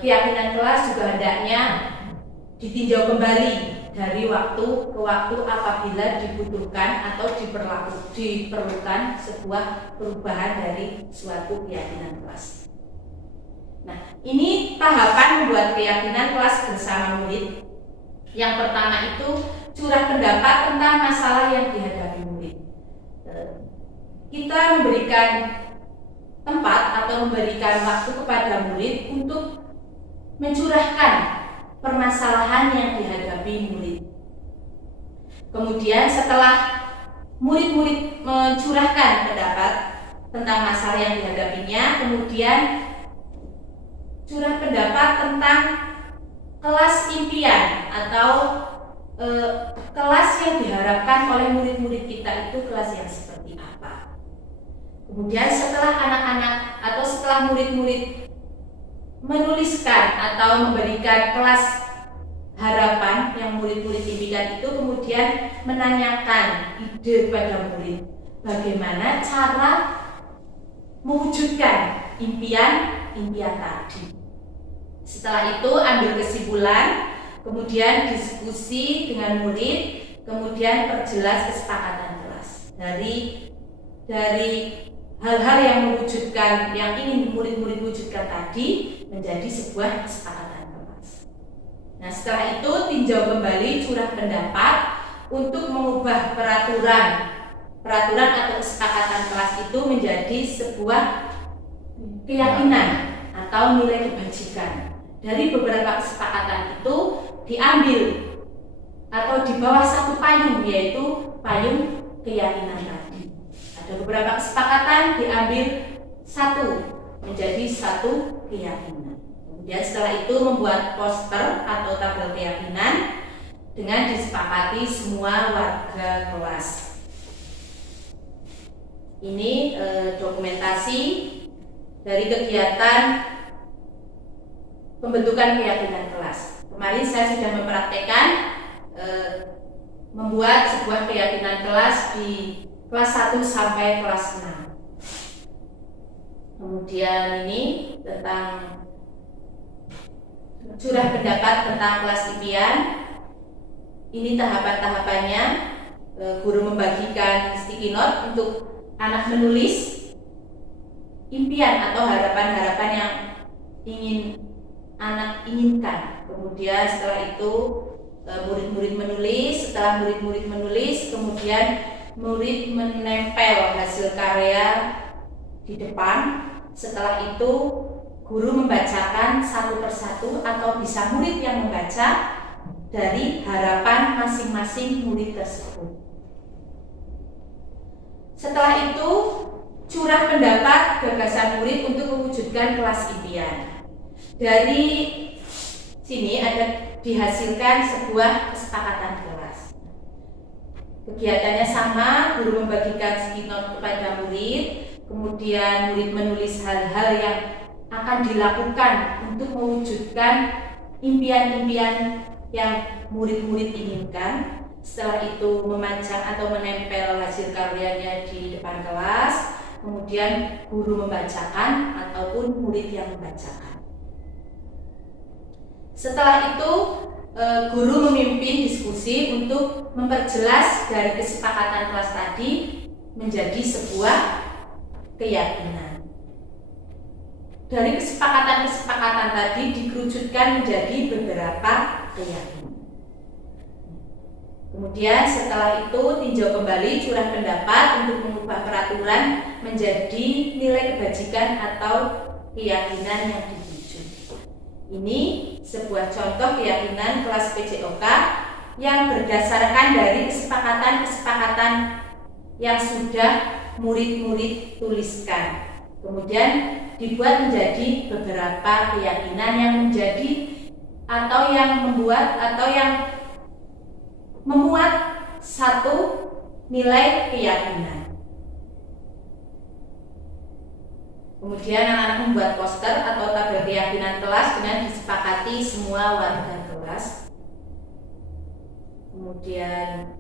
keyakinan kelas juga hendaknya ditinjau kembali dari waktu ke waktu apabila dibutuhkan atau diperlukan sebuah perubahan dari suatu keyakinan kelas. Nah, ini tahapan membuat keyakinan kelas bersama murid. Yang pertama itu curah pendapat tentang masalah yang dihadapi murid. Kita memberikan tempat atau memberikan waktu kepada murid untuk mencurahkan permasalahan yang dihadapi murid. Kemudian setelah murid-murid mencurahkan pendapat tentang masalah yang dihadapinya, kemudian curah pendapat tentang kelas impian atau kelas yang diharapkan oleh murid-murid kita itu kelas yang seperti apa. Kemudian setelah anak-anak atau setelah murid-murid menuliskan atau memberikan kelas harapan yang murid-murid impikan itu, kemudian menanyakan ide pada murid bagaimana cara mewujudkan impian tadi. Setelah itu ambil kesimpulan, kemudian diskusi dengan murid, kemudian perjelas kesepakatan kelas dari hal-hal yang mewujudkan, yang ingin murid-murid wujudkan tadi menjadi sebuah kesepakatan kelas. Nah, setelah itu tinjau kembali curah pendapat untuk mengubah peraturan atau kesepakatan kelas itu menjadi sebuah keyakinan atau nilai kebajikan. Dari beberapa kesepakatan itu diambil atau di bawah satu payung, yaitu payung keyakinan tadi. Ada beberapa kesepakatan diambil satu menjadi satu keyakinan. Kemudian setelah itu membuat poster atau tabel keyakinan dengan disepakati semua warga kelas. Ini dokumentasi dari kegiatan pembentukan keyakinan kelas. Kemarin saya sudah mempraktekkan membuat sebuah keyakinan kelas di kelas 1 sampai kelas 6. Kemudian ini tentang curah pendapat tentang kelas impian. Ini tahapan-tahapannya. Guru membagikan sticky note untuk anak menulis impian atau harapan-harapan yang ingin anak inginkan. Kemudian setelah itu murid-murid menulis. Setelah murid-murid menulis, kemudian murid menempel hasil karya di depan. Setelah itu guru membacakan satu persatu atau bisa murid yang membaca dari harapan masing-masing murid tersebut. Setelah itu curah pendapat gagasan murid untuk mewujudkan kelas impian. Dari sini ada dihasilkan sebuah kesepakatan kelas. Kegiatannya sama, guru membagikan sticky note kepada murid, kemudian murid menulis hal-hal yang akan dilakukan untuk mewujudkan impian-impian yang murid-murid inginkan. Setelah itu memajang atau menempel hasil karyanya di depan kelas, kemudian guru membacakan ataupun murid yang membacakan. Setelah itu guru memimpin diskusi untuk memperjelas dari kesepakatan kelas tadi menjadi sebuah keyakinan. Dari kesepakatan-kesepakatan tadi dikerucutkan menjadi beberapa keyakinan. Kemudian setelah itu tinjau kembali curah pendapat untuk mengubah peraturan menjadi nilai kebajikan atau keyakinan yang dituju. Ini sebuah contoh keyakinan kelas PJOK yang berdasarkan dari kesepakatan-kesepakatan yang sudah murid-murid tuliskan. Kemudian dibuat menjadi beberapa keyakinan yang menjadi atau yang membuat atau yang memuat satu nilai keyakinan. Kemudian anak-anak membuat poster atau tabel keyakinan kelas dengan disepakati semua warga kelas. Kemudian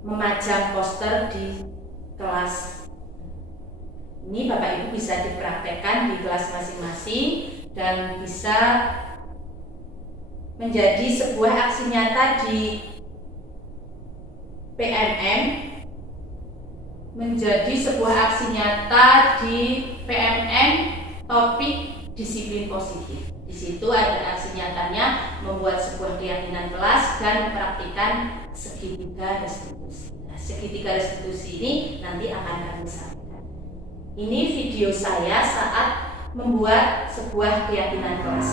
memajang poster di kelas. Ini Bapak Ibu bisa dipraktekkan di kelas masing-masing dan bisa menjadi sebuah aksi nyata di PMM, topik disiplin positif. Di situ ada aksi nyatanya membuat sebuah keyakinan kelas dan mempraktikkan segitiga restitusi. Nah, segitiga restitusi ini nanti akan kami sampaikan. Ini video saya saat membuat sebuah keyakinan kelas.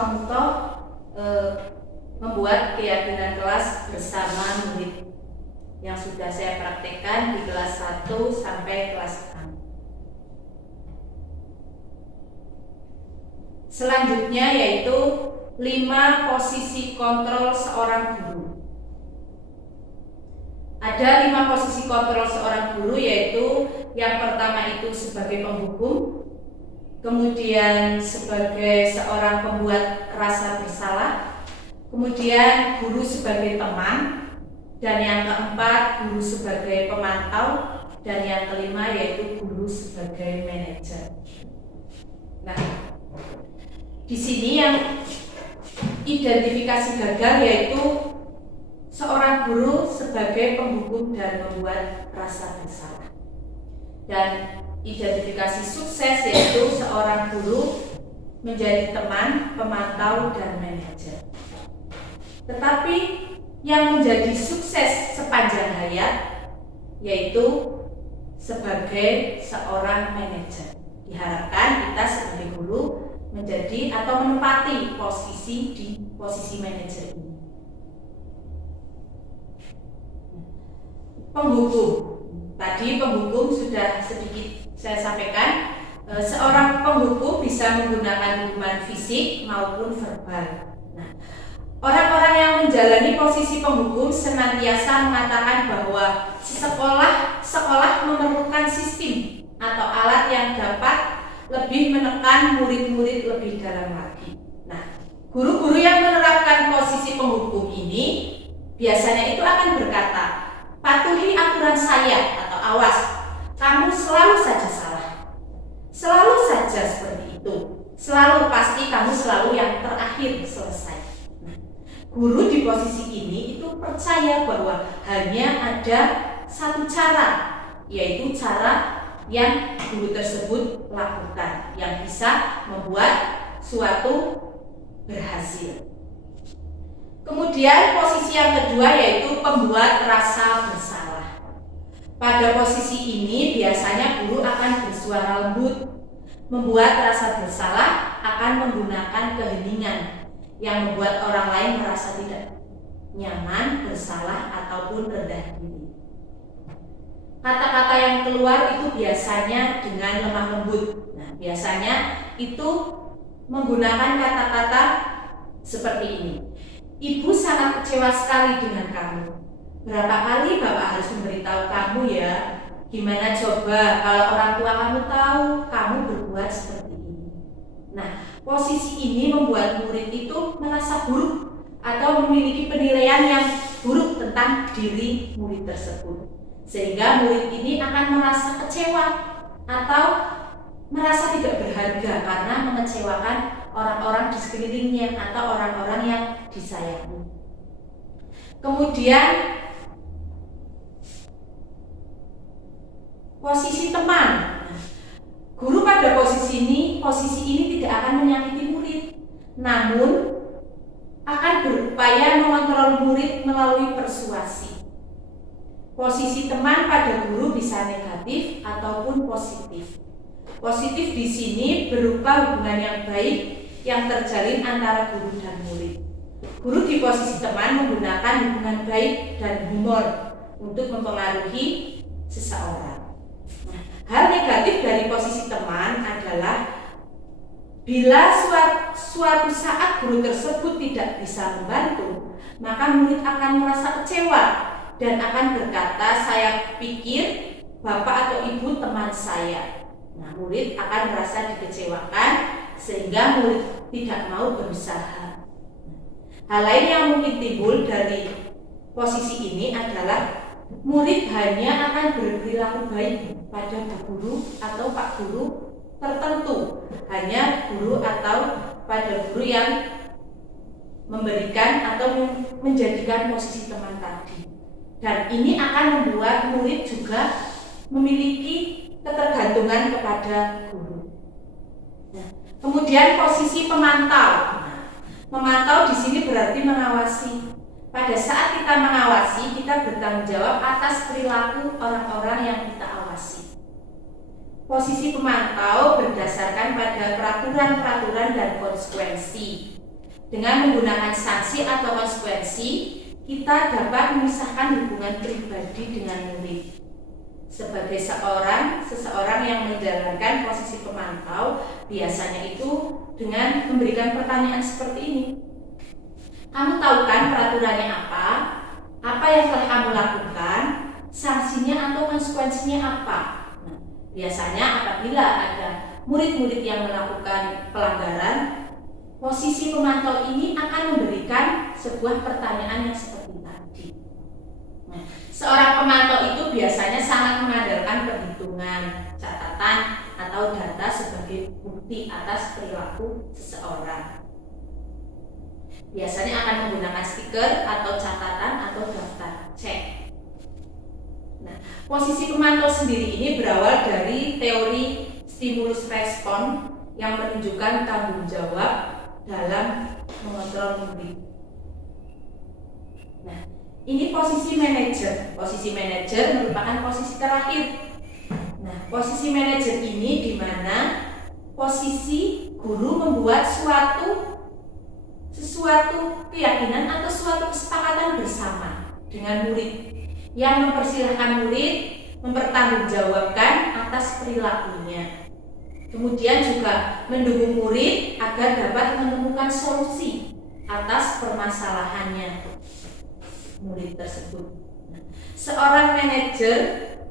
contoh membuat keyakinan kelas bersama murid yang sudah saya praktekkan di kelas 1 sampai kelas 6. Selanjutnya yaitu 5 posisi kontrol seorang guru. Ada 5 posisi kontrol seorang guru, yaitu yang pertama itu sebagai penghukum, kemudian sebagai seorang pembuat rasa bersalah, kemudian guru sebagai teman, dan yang keempat guru sebagai pemantau, dan yang kelima yaitu guru sebagai manajer. Nah, di sini yang identifikasi gagal yaitu seorang guru sebagai penghukum dan membuat rasa bersalah. Dan identifikasi sukses yaitu seorang guru menjadi teman, pemantau, dan manajer. Tetapi yang menjadi sukses sepanjang hayat yaitu sebagai seorang manajer. Diharapkan kita sebagai guru menjadi atau menempati posisi di posisi manajer ini. Penghukum. Tadi penghukum sudah sedikit saya sampaikan. Seorang penghukum bisa menggunakan hukuman fisik maupun verbal. Nah, orang-orang yang menjalani posisi penghukum senantiasa mengatakan bahwa sekolah memerlukan sistem atau alat yang dapat lebih menekan murid-murid lebih dalam lagi. Nah, guru-guru yang menerapkan posisi penghukum ini biasanya itu akan berkata, patuhi aturan saya atau awas, kamu selalu saja salah. Selalu saja seperti itu. Selalu pasti kamu selalu yang terakhir selesai. Nah, guru di posisi ini itu percaya bahwa hanya ada satu cara, yaitu cara yang guru tersebut lakukan yang bisa membuat suatu berhasil. Kemudian posisi yang kedua yaitu pembuat rasa bersalah. Pada posisi ini biasanya guru akan bersuara lembut. Membuat rasa bersalah akan menggunakan keheningan yang membuat orang lain merasa tidak nyaman, bersalah, ataupun rendah diri. Kata-kata yang keluar itu biasanya dengan lemah lembut. Nah, biasanya itu menggunakan kata-kata seperti ini. Ibu sangat kecewa sekali dengan kamu. Berapa kali Bapak harus memberitahu kamu ya? Gimana coba kalau orang tua kamu tahu kamu berbuat seperti ini? Nah, posisi ini membuat murid itu merasa buruk atau memiliki penilaian yang buruk tentang diri murid tersebut. Sehingga murid ini akan merasa kecewa atau merasa tidak berharga karena mengecewakan orang-orang di sekelilingnya atau orang-orang yang disayangi. Kemudian posisi teman. Guru pada posisi ini tidak akan menyakiti murid, namun akan berupaya mengontrol murid melalui persuasi. Posisi teman pada guru bisa negatif ataupun positif. Positif di sini berupa hubungan yang baik yang terjalin antara guru dan murid. Guru di posisi teman menggunakan hubungan baik dan humor untuk mempengaruhi seseorang. Nah, hal negatif dari posisi teman adalah bila suatu saat guru tersebut tidak bisa membantu, maka murid akan merasa kecewa dan akan berkata, saya pikir Bapak atau Ibu teman saya. Nah, murid akan merasa dikecewakan sehingga murid tidak mau berusaha. Hal lain yang mungkin timbul dari posisi ini adalah murid hanya akan berperilaku baik pada Bu Guru atau Pak Guru tertentu, hanya guru atau pada guru yang memberikan atau menjadikan posisi teman tadi. Dan ini akan membuat murid juga memiliki ketergantungan kepada guru. Nah, kemudian posisi pemantau. Memantau di sini berarti mengawasi. Pada saat kita mengawasi, kita bertanggung jawab atas perilaku orang-orang yang kita awasi. Posisi pemantau berdasarkan pada peraturan-peraturan dan konsekuensi. Dengan menggunakan sanksi atau konsekuensi, kita dapat memisahkan hubungan pribadi dengan murid. Sebagai seseorang yang menjalankan posisi pemantau, biasanya itu dengan memberikan pertanyaan seperti ini. Kamu tahu kan peraturannya apa? Apa yang telah kamu lakukan? Sanksinya atau konsekuensinya apa? Nah, biasanya apabila ada murid-murid yang melakukan pelanggaran, posisi pemantau ini akan memberikan sebuah pertanyaan yang seperti tadi. Nah, seorang pemantau itu biasanya sangat mengandalkan perhitungan, catatan, atau data sebagai bukti atas perilaku seseorang. Biasanya akan menggunakan stiker atau catatan atau daftar cek. Nah, posisi pemantau sendiri ini berawal dari teori stimulus respon yang menunjukkan tanggung jawab dalam mengontrol murid. Nah, ini posisi manajer. Posisi manajer merupakan posisi terakhir. Nah, posisi manajer ini di mana posisi guru membuat sesuatu keyakinan atau suatu kesepakatan bersama dengan murid yang mempersilahkan murid mempertanggungjawabkan atas perilakunya. Kemudian juga mendukung murid agar dapat menemukan solusi atas permasalahannya murid tersebut. Nah, seorang manajer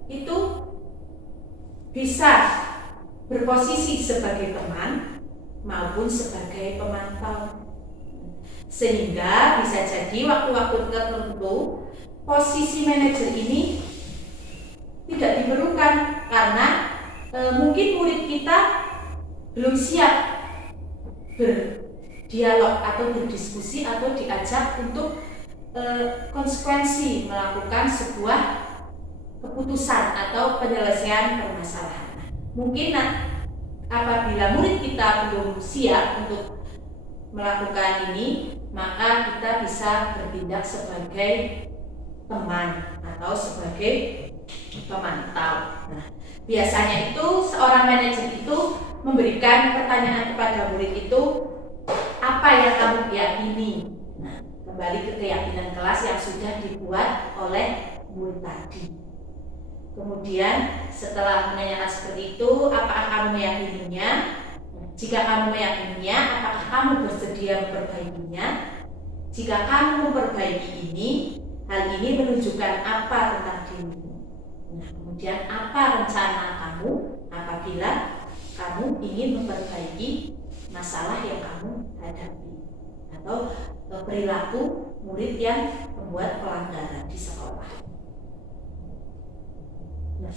itu bisa berposisi sebagai teman maupun sebagai pemantau. Sehingga bisa jadi waktu-waktu tertentu posisi manajer ini tidak diperlukan karena mungkin murid kita belum siap berdialog atau berdiskusi atau diajak untuk konsekuensi melakukan sebuah keputusan atau penyelesaian permasalahan. Mungkin apabila murid kita belum siap untuk melakukan ini, maka kita bisa bertindak sebagai teman atau sebagai pemantau. Nah, biasanya itu seorang manajer itu memberikan pertanyaan kepada murid itu, apa yang kamu yakini? Nah, kembali ke keyakinan kelas yang sudah dibuat oleh murid tadi. Kemudian setelah menanyakan seperti itu, apakah kamu meyakininya? Jika kamu meyakininya, apakah kamu bersedia memperbaikinya? Jika kamu memperbaiki ini, hal ini menunjukkan apa tentang dirimu? Nah, kemudian apa rencana kamu apabila kamu ingin memperbaiki masalah yang kamu hadapi atau perilaku murid yang membuat pelanggaran di sekolah? Nah,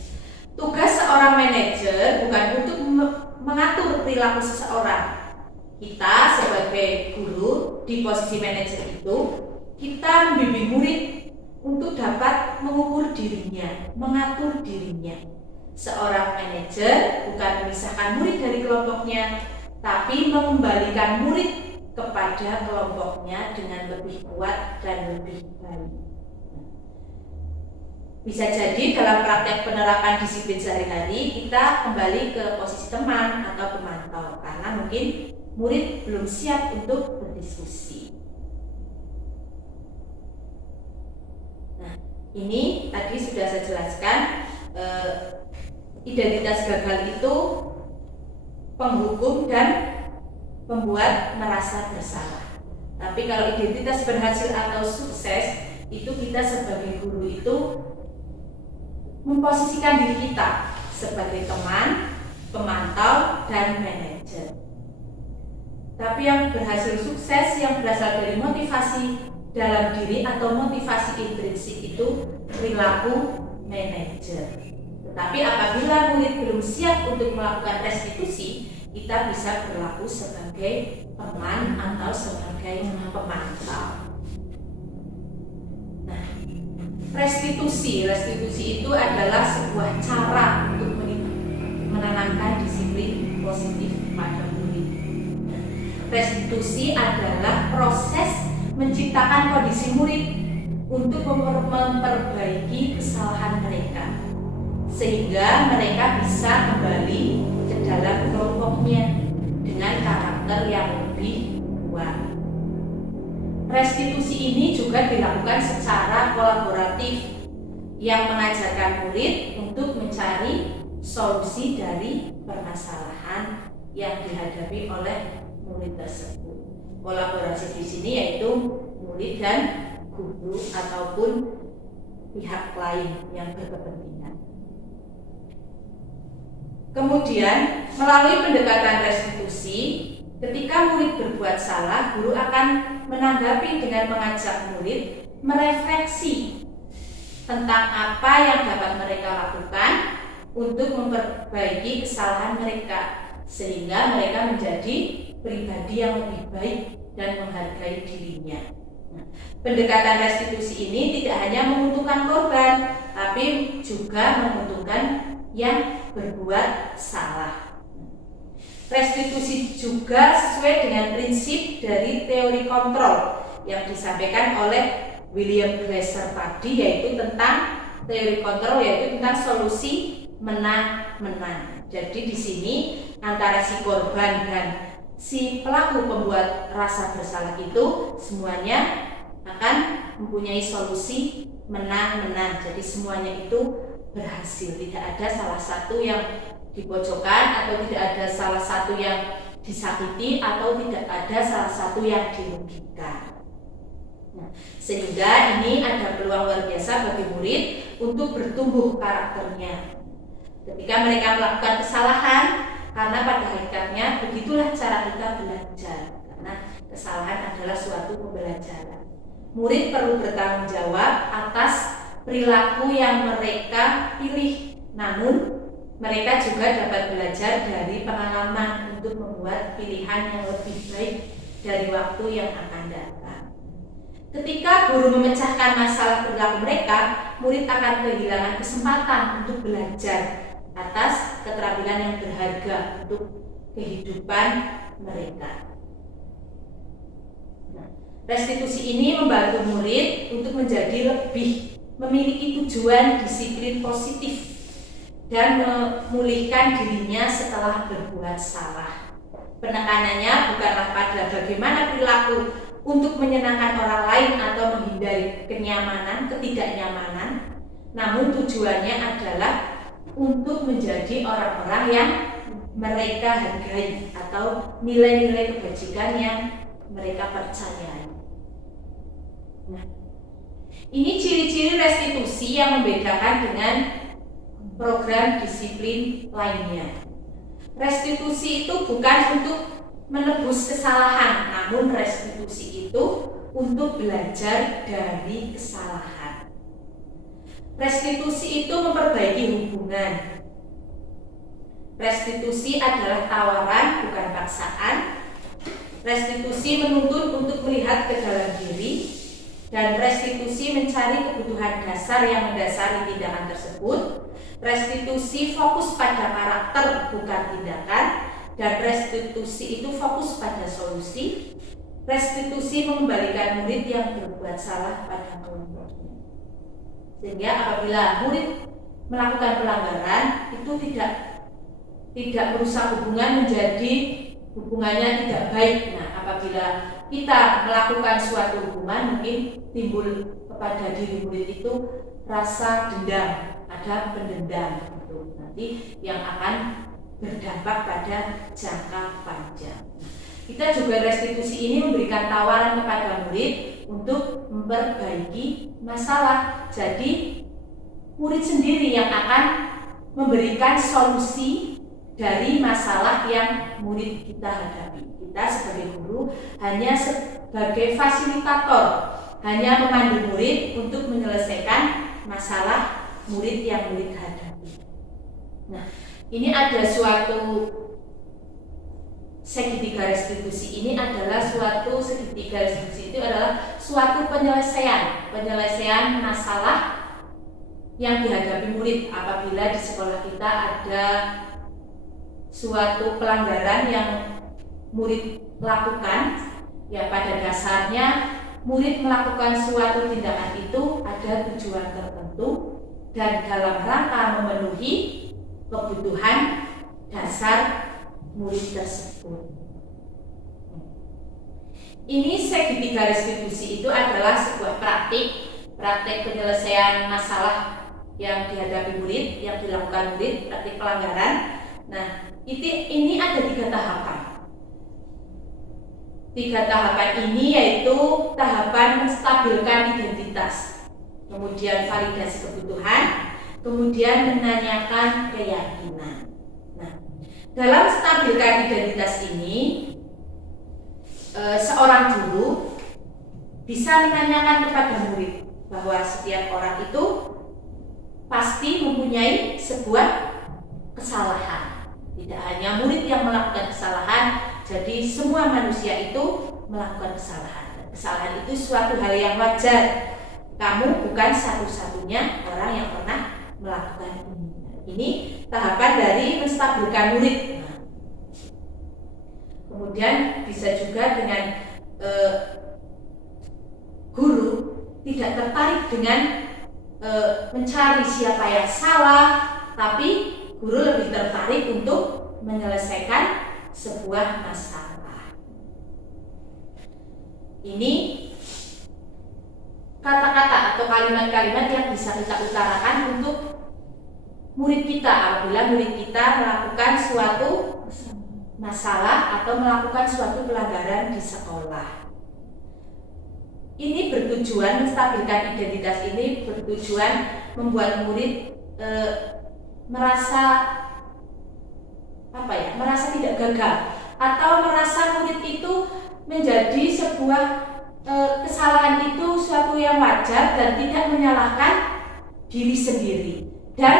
tugas seorang manajer bukan untuk mengatur perilaku seseorang. Kita sebagai guru di posisi manajer itu, kita membimbing murid untuk dapat mengukur dirinya, mengatur dirinya. Seorang manajer bukan memisahkan murid dari kelompoknya, tapi mengembalikan murid kepada kelompoknya dengan lebih kuat dan lebih baik. Bisa jadi dalam praktek penerapan disiplin sehari-hari kita kembali ke posisi teman atau pemantau karena mungkin murid belum siap untuk berdiskusi. Nah, ini tadi sudah saya jelaskan, identitas gagal itu penghukum dan membuat merasa bersalah. Tapi kalau identitas berhasil atau sukses, itu kita sebagai guru itu memposisikan diri kita sebagai teman, pemantau, dan manajer. Tapi yang berhasil sukses yang berasal dari motivasi dalam diri atau motivasi intrinsik itu perilaku manajer. Tetapi apabila murid belum siap untuk melakukan restitusi, kita bisa berlaku sebagai teman atau sebagai pemantau. Nah, restitusi itu adalah sebuah cara untuk menanamkan disiplin positif pada murid. Restitusi adalah proses menciptakan kondisi murid untuk memperbaiki kesalahan mereka, sehingga mereka bisa kembali ke dalam kelompoknya dengan karakter yang lebih kuat. juga dilakukan secara kolaboratif yang mengajarkan murid untuk mencari solusi dari permasalahan yang dihadapi oleh murid tersebut. Kolaborasi di sini yaitu murid dan guru ataupun pihak lain yang berkepentingan. Kemudian, melalui pendekatan restitusi, ketika murid berbuat salah, guru akan menanggapi dengan mengajak murid merefleksi tentang apa yang dapat mereka lakukan untuk memperbaiki kesalahan mereka, sehingga mereka menjadi pribadi yang lebih baik dan menghargai dirinya. Pendekatan restitusi ini tidak hanya menguntungkan korban, tapi juga menguntungkan yang berbuat salah. Restitusi juga sesuai dengan prinsip dari teori kontrol yang disampaikan oleh William Glasser tadi, yaitu tentang teori kontrol, yaitu tentang solusi menang-menang. Jadi di sini antara si korban dan si pelaku pembuat rasa bersalah itu semuanya akan mempunyai solusi menang-menang. Jadi semuanya itu berhasil, tidak ada salah satu yang dipojokkan atau tidak ada salah satu yang disakiti atau tidak ada salah satu yang dirugikan. Nah, sehingga ini ada peluang luar biasa bagi murid untuk bertumbuh karakternya ketika mereka melakukan kesalahan, karena pada hakikatnya begitulah cara kita belajar, karena kesalahan adalah suatu pembelajaran. Murid perlu bertanggung jawab atas perilaku yang mereka pilih, namun mereka juga dapat belajar dari pengalaman untuk membuat pilihan yang lebih baik dari waktu yang akan datang. Ketika guru memecahkan masalah perilaku mereka, murid akan kehilangan kesempatan untuk belajar atas keterampilan yang berharga untuk kehidupan mereka. Restitusi ini membantu murid untuk menjadi lebih memiliki tujuan disiplin positif dan memulihkan dirinya setelah berbuat salah. Penekanannya bukanlah pada bagaimana perilaku untuk menyenangkan orang lain atau menghindari ketidaknyamanan, namun tujuannya adalah untuk menjadi orang-orang yang mereka hargai atau nilai-nilai kebajikan yang mereka percayai. Nah, ini ciri-ciri restitusi yang membedakan dengan program disiplin lainnya. Restitusi itu bukan untuk menebus kesalahan, namun restitusi itu untuk belajar dari kesalahan. Restitusi itu memperbaiki hubungan. Restitusi adalah tawaran, bukan paksaan. Restitusi menuntut untuk melihat ke dalam diri, dan restitusi mencari kebutuhan dasar yang mendasari tindakan tersebut. Restitusi fokus pada karakter, bukan tindakan, dan restitusi itu fokus pada solusi. Restitusi mengembalikan murid yang berbuat salah pada kelompoknya. Sehingga apabila murid melakukan pelanggaran, itu tidak merusak hubungan menjadi hubungannya tidak baik. Nah, apabila kita melakukan suatu hubungan, mungkin timbul kepada diri murid itu rasa dendam, ada pendendam itu nanti yang akan berdampak pada jangka panjang. Kita juga restitusi ini memberikan tawaran kepada murid untuk memperbaiki masalah. Jadi murid sendiri yang akan memberikan solusi dari masalah yang murid kita hadapi. Kita sebagai guru hanya sebagai fasilitator, hanya memandu murid untuk menyelesaikan masalah murid yang murid hadapi. Nah, ini ada suatu segitiga restitusi. Ini adalah suatu segitiga restitusi itu adalah suatu penyelesaian masalah yang dihadapi murid apabila di sekolah kita ada suatu pelanggaran yang murid lakukan. Ya, pada dasarnya murid melakukan suatu tindakan itu ada tujuan tertentu dan dalam rangka memenuhi kebutuhan dasar murid tersebut. Ini segitiga restitusi itu adalah sebuah praktik penyelesaian masalah yang dihadapi murid, yang dilakukan murid, praktik pelanggaran. Nah, ini ada 3 tahapan. 3 tahapan ini yaitu tahapan menstabilkan identitas, kemudian validasi kebutuhan, kemudian menanyakan keyakinan. Nah, dalam stabilkan identitas ini, seorang guru bisa menanyakan kepada murid bahwa setiap orang itu pasti mempunyai sebuah kesalahan. Tidak hanya murid yang melakukan kesalahan, jadi semua manusia itu melakukan kesalahan. Kesalahan itu suatu hal yang wajar. Kamu bukan satu-satunya orang yang pernah melakukan ini. Ini tahapan dari menstabilkan murid. Nah, kemudian bisa juga dengan guru tidak tertarik dengan mencari siapa yang salah, tapi guru lebih tertarik untuk menyelesaikan sebuah masalah. Ini kata-kata atau kalimat-kalimat yang bisa kita utarakan untuk murid kita apabila murid kita melakukan suatu masalah atau melakukan suatu pelanggaran di sekolah. Ini bertujuan menstabilkan identitas, ini bertujuan membuat murid merasa tidak gagal, atau merasa murid itu menjadi sebuah kesalahan itu suatu yang wajar dan tidak menyalahkan diri sendiri. Dan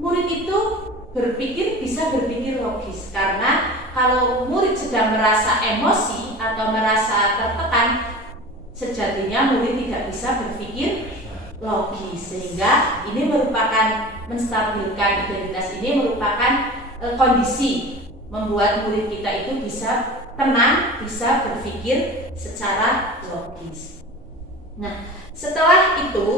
murid itu bisa berpikir logis, karena kalau murid sedang merasa emosi atau merasa tertekan, sejatinya murid tidak bisa berpikir logis, sehingga ini merupakan menstabilkan identitas, ini merupakan kondisi membuat murid kita itu bisa tenang, bisa berpikir secara logis. Nah, setelah itu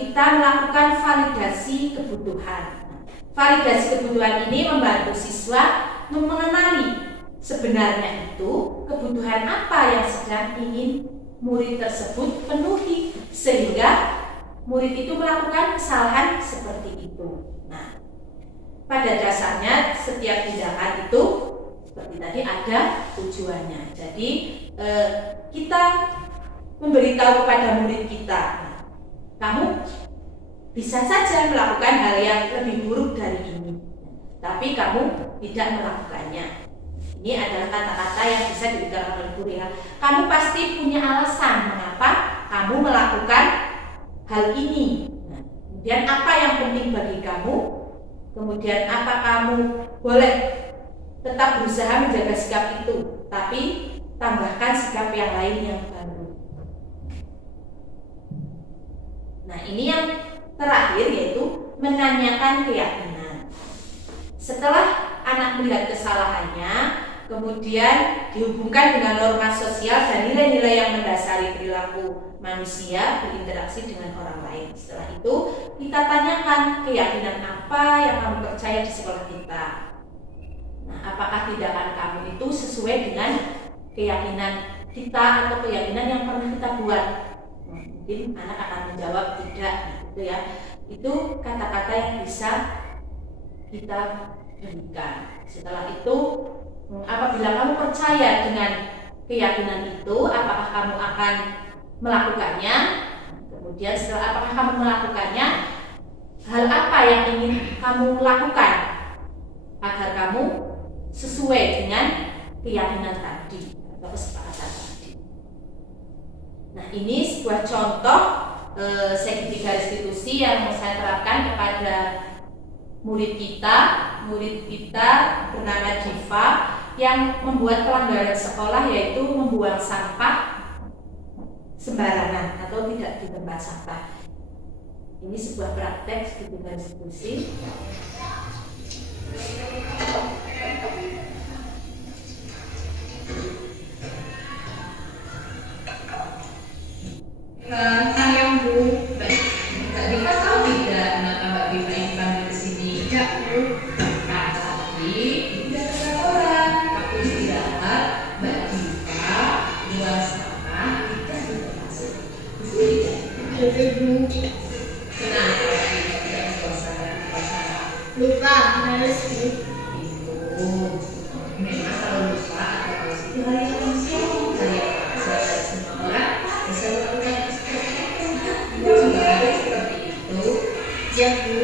kita melakukan validasi kebutuhan. Validasi kebutuhan ini membantu siswa mengenali sebenarnya itu kebutuhan apa yang sedang ingin murid tersebut penuhi, sehingga murid itu melakukan kesalahan seperti itu. Nah, pada dasarnya setiap tindakan itu seperti tadi ada tujuannya. Jadi kita memberitahu kepada murid kita, kamu bisa saja melakukan hal yang lebih buruk dari ini, tapi kamu tidak melakukannya. Ini adalah kata-kata yang bisa diberikan oleh guru ya. Kamu pasti punya alasan mengapa kamu melakukan hal ini. Nah, kemudian apa yang penting bagi kamu? Kemudian apa kamu boleh tetap berusaha menjaga sikap itu, tapi tambahkan sikap yang lain yang baru. Nah, ini yang terakhir yaitu menanyakan keyakinan. Setelah anak melihat kesalahannya, kemudian dihubungkan dengan norma sosial dan nilai-nilai yang mendasari perilaku manusia berinteraksi dengan orang lain. Setelah itu kita tanyakan keyakinan apa yang kamu percaya di sekolah kita. Nah, apakah tindakan kamu itu sesuai dengan keyakinan kita atau keyakinan yang pernah kita buat? Mungkin anak akan menjawab tidak, gitu ya. Itu kata-kata yang bisa kita berikan. Setelah itu, apabila kamu percaya dengan keyakinan itu, apakah kamu akan melakukannya? Kemudian setelah apakah kamu melakukannya, hal apa yang ingin kamu lakukan agar kamu sesuai dengan keyakinan tadi atau kesepakatan tadi. Nah, ini sebuah contoh segitiga restitusi yang saya terapkan kepada murid kita bernama Diva yang membuat pelanggaran sekolah, yaitu membuang sampah sembarangan atau tidak di tempat sampah. Ini sebuah praktek segitiga restitusi. Sayang Bu, Mbak Diva tahu tidak kenapa Mbak Diva yang dipanggil ke sini? Tidak Bu. Nah, tadi tidak kata orang waktu istirahat Mbak Diva Kenapa tidak puasa? Lupa, males Bu. Itu memang kalau lupa atau males itu hal yang manusiawi, hal semua orang bisa melakukan seperti itu. Juga ada seperti itu. Ya Bu.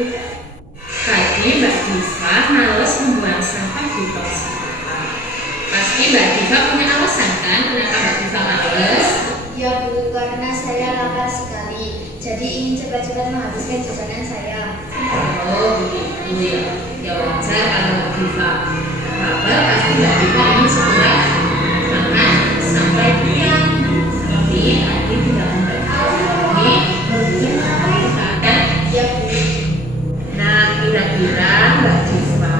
Tadi Mbak Diva males membuang sampah di tong sampah. Pasti Mbak Diva punya alasan kan kenapa Mbak Diva males? Ya Bu, karena saya lapar sekali. Jadi ingin cepat-cepat menghabiskan jajanan saya. Oh begitu ya. Ya wajar kalau Mbak Diva lapar, pasti Mbak Diva ingin segera makan sampai kenyang. Seperti tadi tidak membagi berbulan apa kan? Ya Bu. Nah, kira-kira Mbak Diva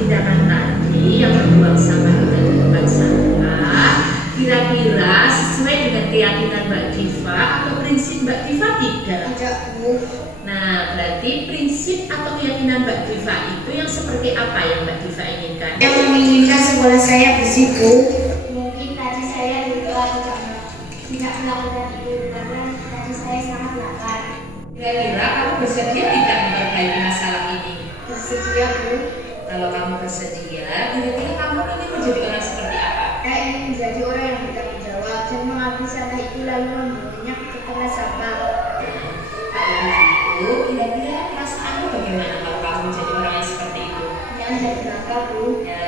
tindakan tadi yang membuang sampah di tempat sampah kira-kira sesuai dengan keyakinan Mbak Diva atau prinsip Mbak Diva tidak? Tidak Bu. Nah, berarti prinsip atau keyakinan Mbak Diva itu yang seperti apa yang Mbak Diva inginkan? Yang menginginkan sekolah saya bersih Bu. Mungkin tadi saya lupa tidak melakukan itu karena tadi saya sangat lapar. Kira-kira kamu bersedia tidak memperbaiki masalah ini? Bersedia Bu. Kalau kamu bersedia, kira-kira kamu ingin menjadi orang seperti apa? Saya ingin menjadi orang yang bertanggung jawab dan mengambil sampah itu lalu membuangnya ke tempat sampah. Kalau begitu, kira-kira perasaanmu bagaimana kalau kamu menjadi orang yang seperti itu? Yang jadi bangga Bu. Ya,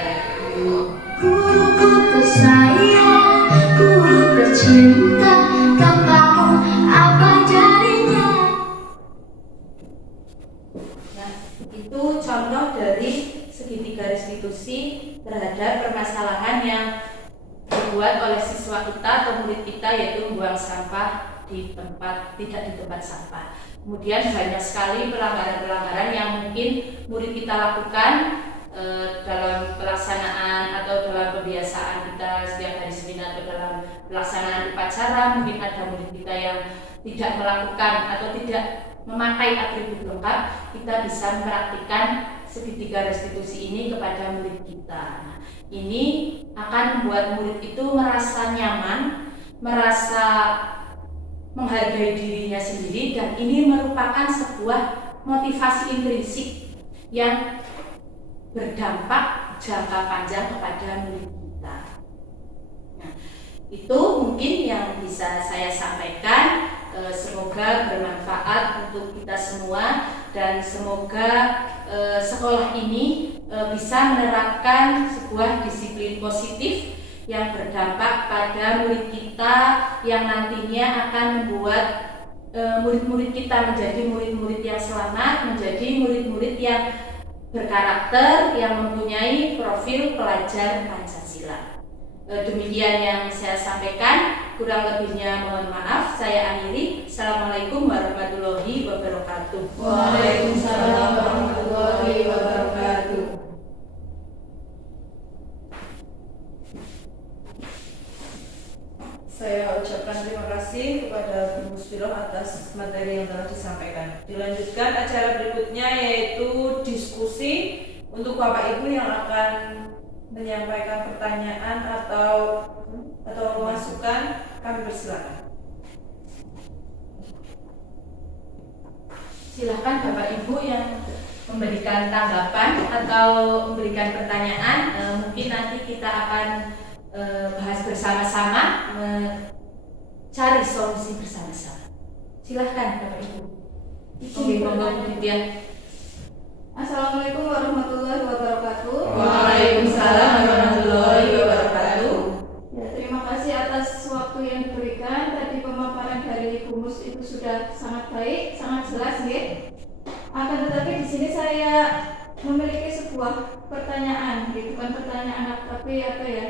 Bu. Ku tersayang, ku tercinta, tanpamu apa jadinya? Nah, itu contoh dari segitiga restitusi terhadap permasalahan yang dibuat oleh siswa kita atau murid kita, yaitu membuang sampah di tempat tidak di tempat sampah. Kemudian banyak sekali pelanggaran-pelanggaran yang mungkin murid kita lakukan dalam pelaksanaan atau dalam kebiasaan kita setiap hari Senin atau dalam pelaksanaan upacara. Mungkin ada murid kita yang tidak melakukan atau tidak memakai atribut lengkap. Kita bisa mempraktikkan segitiga restitusi ini kepada murid kita. Nah, ini akan membuat murid itu merasa nyaman, merasa menghargai dirinya sendiri, dan ini merupakan sebuah motivasi intrinsik yang berdampak jangka panjang kepada murid kita. Nah, itu mungkin yang bisa saya sampaikan. Semoga bermanfaat untuk kita semua, dan semoga sekolah ini bisa menerapkan sebuah disiplin positif yang berdampak pada murid kita, yang nantinya akan membuat murid-murid kita menjadi murid-murid yang selamat, menjadi murid-murid yang berkarakter, yang mempunyai profil pelajar Pancasila. Demikian yang saya sampaikan, kurang lebihnya mohon maaf. Saya akhiri. Assalamualaikum warahmatullahi wabarakatuh. Waalaikumsalam warahmatullahi wabarakatuh. Saya ucapkan terima kasih kepada Bu Musfiroh atas materi yang telah disampaikan. Dilanjutkan acara berikutnya, yaitu diskusi untuk Bapak Ibu yang akan menyampaikan pertanyaan atau masukan. Kami persilakan. Silakan Bapak Ibu yang memberikan tanggapan atau memberikan pertanyaan. Mungkin nanti kita akan bahas bersama-sama, mencari solusi bersama-sama. Silahkan Bapak Ibu. Oke, monggo Ditya. Assalamualaikum warahmatullahi wabarakatuh. Waalaikumsalam warahmatullahi wabarakatuh. Ya, terima kasih atas waktu yang diberikan. Tadi pemaparan dari Ibu Mus itu sudah sangat baik, sangat jelas, nggih. Akan tetapi di sini saya memiliki sebuah pertanyaan, gitu. Bukan pertanyaan tapi apa ya?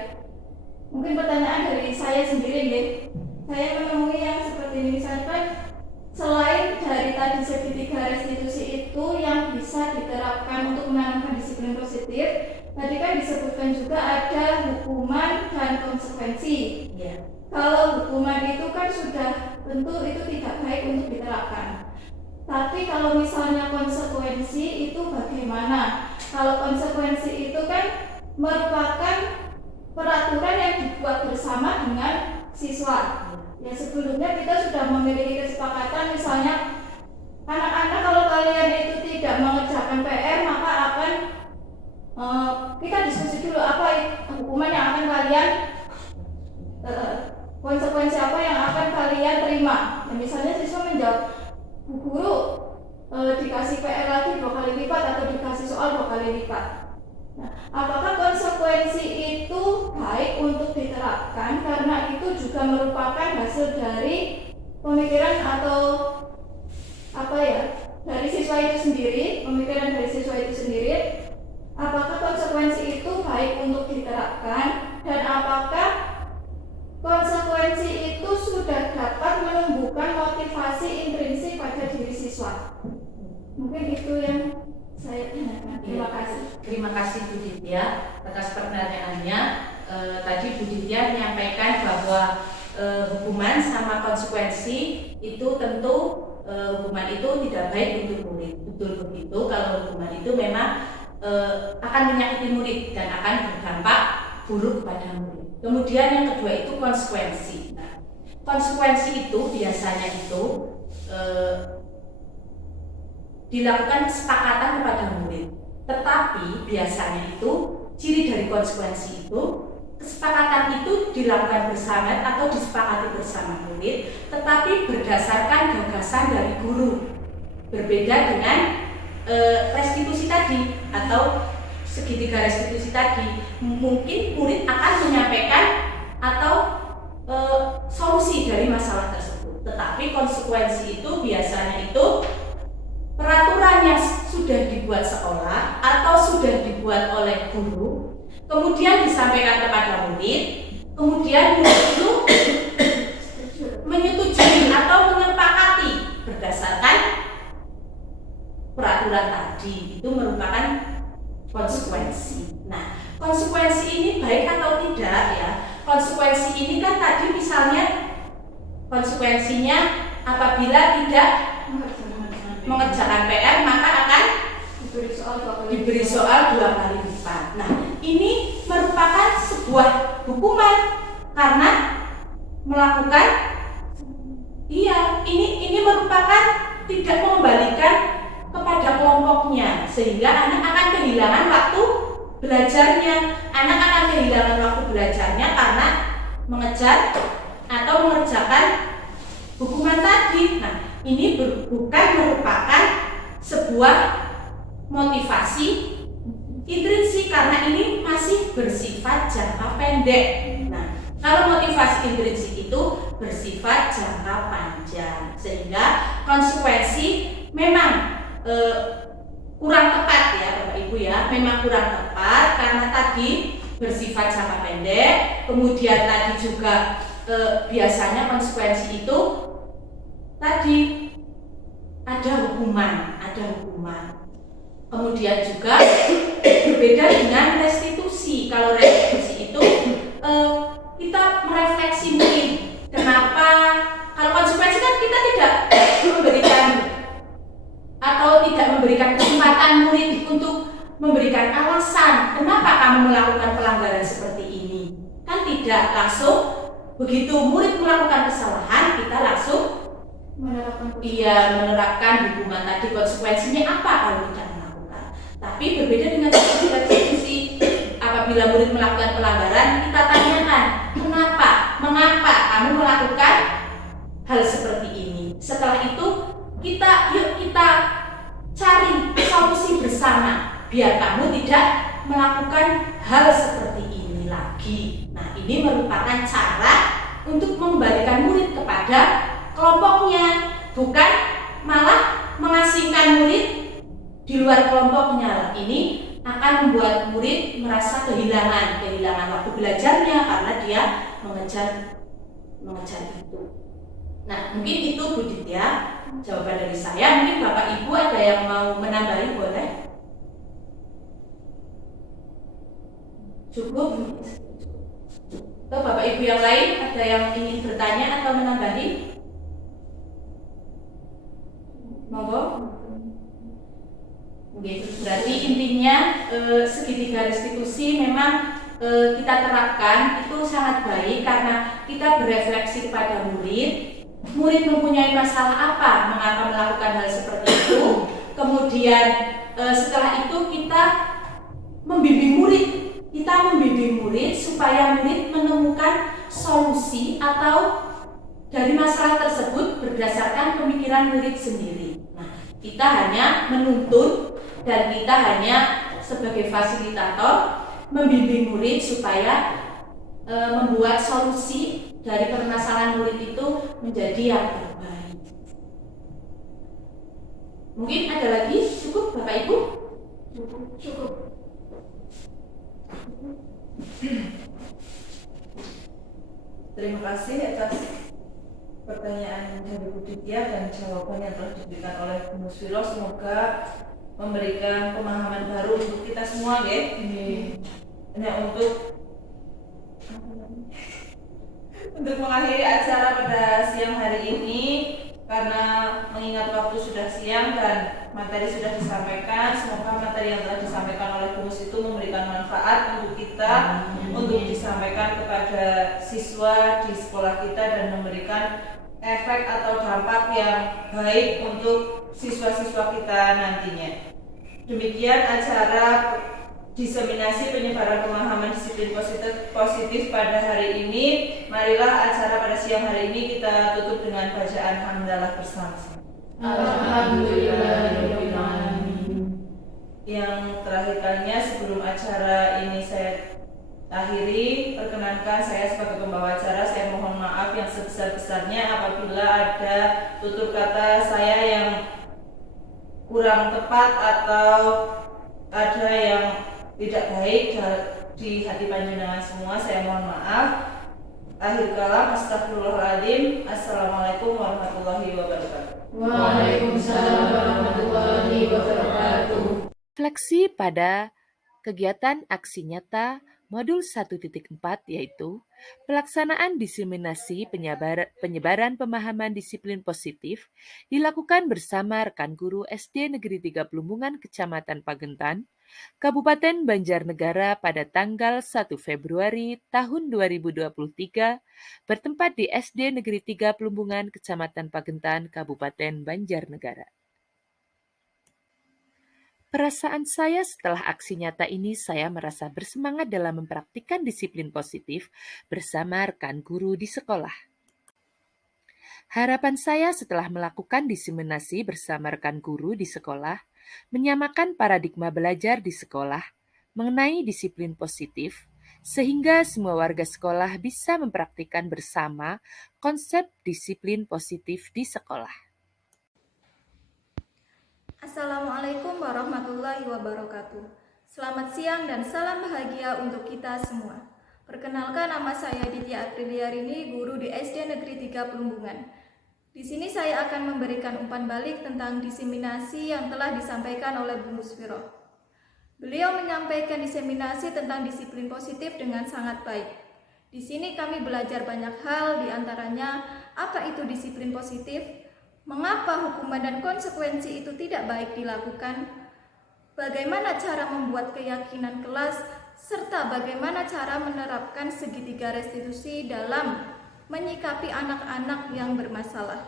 Mungkin pertanyaan dari saya sendiri, nggih. Saya menemui yang seperti ini, misalkan selain dari tadi segitiga restitusi itu yang bisa diterapkan untuk menanamkan disiplin positif, tadi kan disebutkan juga ada hukuman dan konsekuensi. Ya. Kalau hukuman itu kan sudah tentu itu tidak baik untuk diterapkan. Tapi kalau misalnya konsekuensi itu bagaimana? Kalau konsekuensi itu kan merupakan peraturan yang dibuat bersama dengan siswa. Ya, sebelumnya kita sudah memiliki kesepakatan, misalnya anak-anak kalau kalian itu tidak mengerjakan PR maka akan kita diskusi dulu apa hukuman yang akan kalian konsekuensi apa yang akan kalian terima. Dan misalnya siswa menjawab, Bu Guru dikasih PR lagi 2 kali lipat atau dikasih soal 2 kali lipat. Nah, apakah konsekuensi itu baik untuk diterapkan karena itu juga merupakan hasil dari pemikiran atau dari siswa itu sendiri, pemikiran dari siswa itu sendiri. Apakah konsekuensi itu baik untuk diterapkan dan apakah konsekuensi itu sudah dapat menumbuhkan motivasi intrinsik pada diri siswa? Mungkin itu yang saya tanyakan. Terima kasih. Terima kasih Bu Ditya atas pertanyaannya. Tadi Bu Ditya menyampaikan bahwa hukuman sama konsekuensi itu tentu hukuman itu tidak baik untuk murid. Betul begitu, kalau hukuman itu memang akan menyakiti murid dan akan berdampak buruk kepada murid. Kemudian yang kedua itu konsekuensi. Nah, konsekuensi itu biasanya itu dilakukan kesepakatan kepada murid. Tetapi biasanya itu ciri dari konsekuensi itu kesepakatan itu dilakukan bersama atau disepakati bersama murid, tetapi berdasarkan gagasan dari guru. Berbeda dengan restitusi tadi atau segitiga restitusi tadi. Mungkin murid akan menyampaikan atau solusi dari masalah tersebut. Tetapi konsekuensi itu biasanya itu peraturan yang sudah dibuat sekolah atau sudah dibuat oleh guru, kemudian disampaikan kepada murid, kemudian murid itu menyetujui atau menyepakati berdasarkan peraturan tadi. Itu merupakan konsekuensi. Nah, konsekuensi ini baik atau tidak ya? Konsekuensi ini kan tadi misalnya konsekuensinya apabila tidak mengerjakan PR maka akan diberi soal 2 kali lipat. Nah, ini merupakan sebuah hukuman karena melakukan ini merupakan tidak mengembalikan kepada kelompoknya, sehingga anak akan kehilangan waktu belajarnya. Anak akan kehilangan waktu belajarnya karena mengejar atau mengerjakan hukuman tadi. Nah, ini bukan merupakan sebuah motivasi intrinsik karena ini masih bersifat jangka pendek. Nah, kalau motivasi intrinsik itu bersifat jangka panjang, sehingga konsekuensi memang kurang tepat ya Bapak Ibu ya, memang kurang tepat karena tadi bersifat jangka pendek. Kemudian tadi juga biasanya konsekuensi itu tadi ada hukuman. Kemudian juga berbeda dengan restitusi. Kalau restitusi itu kita merefleksi mungkin kenapa. Kalau konsekuensi kan kita tidak memberikan atau tidak memberikan kesempatan murid untuk memberikan alasan kenapa kamu melakukan pelanggaran seperti ini. Kan tidak langsung begitu murid melakukan kesalahan kita langsung menerapkan hukuman tadi. Konsekuensinya apa kalau tidak melakukan? Tapi berbeda dengan restitusi. Apabila murid melakukan pelanggaran, kita tanyakan mengapa kamu melakukan hal seperti ini. Setelah itu yuk kita cari solusi bersama biar kamu tidak melakukan hal seperti ini lagi. Nah, ini merupakan cara untuk mengembalikan murid kepada kelompoknya, bukan malah mengasingkan murid di luar kelompoknya. Ini akan membuat murid merasa kehilangan waktu belajarnya karena dia mengejar itu. Nah, mungkin itu Bu Ditya jawaban dari saya. Mungkin Bapak Ibu ada yang mau menambahi, boleh? Cukup? Atau Bapak Ibu yang lain ada yang ingin bertanya atau menambahi? Monggo. Oke, berarti intinya segitiga restitusi memang kita terapkan itu sangat baik karena kita berefleksi kepada murid murid mempunyai masalah apa, mengapa melakukan hal seperti itu. Kemudian setelah itu kita membimbing murid supaya murid menemukan solusi atau dari masalah tersebut berdasarkan pemikiran murid sendiri. Nah, kita hanya menuntun dan kita hanya sebagai fasilitator membimbing murid supaya membuat solusi dari permasalahan murid itu menjadi yang terbaik. Mungkin ada lagi? Cukup Bapak Ibu? Cukup. Terima kasih atas pertanyaan dari Bu Ditya dan jawaban yang telah diberikan oleh Bu Musfiro. Semoga memberikan pemahaman baru untuk kita semua ya. Nah, untuk mengakhiri acara pada siang hari ini, karena mengingat waktu sudah siang dan materi sudah disampaikan, semoga materi yang telah disampaikan oleh Bu Mus itu memberikan manfaat untuk kita, untuk disampaikan kepada siswa di sekolah kita dan memberikan efek atau dampak yang baik untuk siswa-siswa kita nantinya. Demikian acara diseminasi penyebaran pemahaman disiplin positif pada hari ini. Marilah acara pada siang hari ini kita tutup dengan bacaan hamdalah bersama-sama. Alhamdulillahirobbilalamin. Yang terakhir kalinya sebelum acara ini saya akhiri, perkenankan saya sebagai pembawa acara, saya mohon maaf yang sebesar-besarnya apabila ada tutur kata saya yang kurang tepat atau ada yang tidak baik di hati panjenengan semua. Saya mohon maaf. Akhir kalam, astagfirullahaladzim. Assalamualaikum warahmatullahi wabarakatuh. Waalaikumsalam warahmatullahi wabarakatuh. Refleksi pada kegiatan aksi nyata modul 1.4 yaitu pelaksanaan diseminasi penyebaran pemahaman disiplin positif dilakukan bersama rekan guru SD Negeri 3 Plumbungan Kecamatan Pagentan, Kabupaten Banjarnegara pada tanggal 1 Februari tahun 2023 bertempat di SD Negeri 3 Plumbungan Kecamatan Pagentan, Kabupaten Banjarnegara. Perasaan saya setelah aksi nyata ini, saya merasa bersemangat dalam mempraktikkan disiplin positif bersama rekan guru di sekolah. Harapan saya setelah melakukan diseminasi bersama rekan guru di sekolah, menyamakan paradigma belajar di sekolah mengenai disiplin positif, sehingga semua warga sekolah bisa mempraktikkan bersama konsep disiplin positif di sekolah. Assalamualaikum warahmatullahi wabarakatuh. Selamat siang dan salam bahagia untuk kita semua. Perkenalkan, nama saya Ditya Apriliarini, guru di SD Negeri 3 Plumbungan. Di sini saya akan memberikan umpan balik tentang diseminasi yang telah disampaikan oleh Bu Musfiro. Beliau menyampaikan diseminasi tentang disiplin positif dengan sangat baik. Di sini kami belajar banyak hal, diantaranya apa itu disiplin positif, mengapa hukuman dan konsekuensi itu tidak baik dilakukan, bagaimana cara membuat keyakinan kelas, serta bagaimana cara menerapkan segitiga restitusi dalam menyikapi anak-anak yang bermasalah.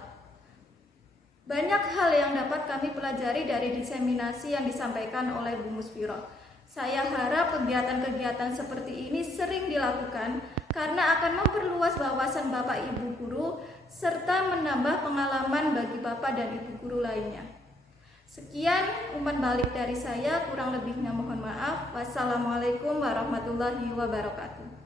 Banyak hal yang dapat kami pelajari dari diseminasi yang disampaikan oleh Bu Musfiro. Saya harap kegiatan-kegiatan seperti ini sering dilakukan karena akan memperluas wawasan Bapak Ibu guru serta menambah pengalaman bagi Bapak dan Ibu guru lainnya. Sekian umpan balik dari saya, kurang lebihnya mohon maaf. Wassalamualaikum warahmatullahi wabarakatuh.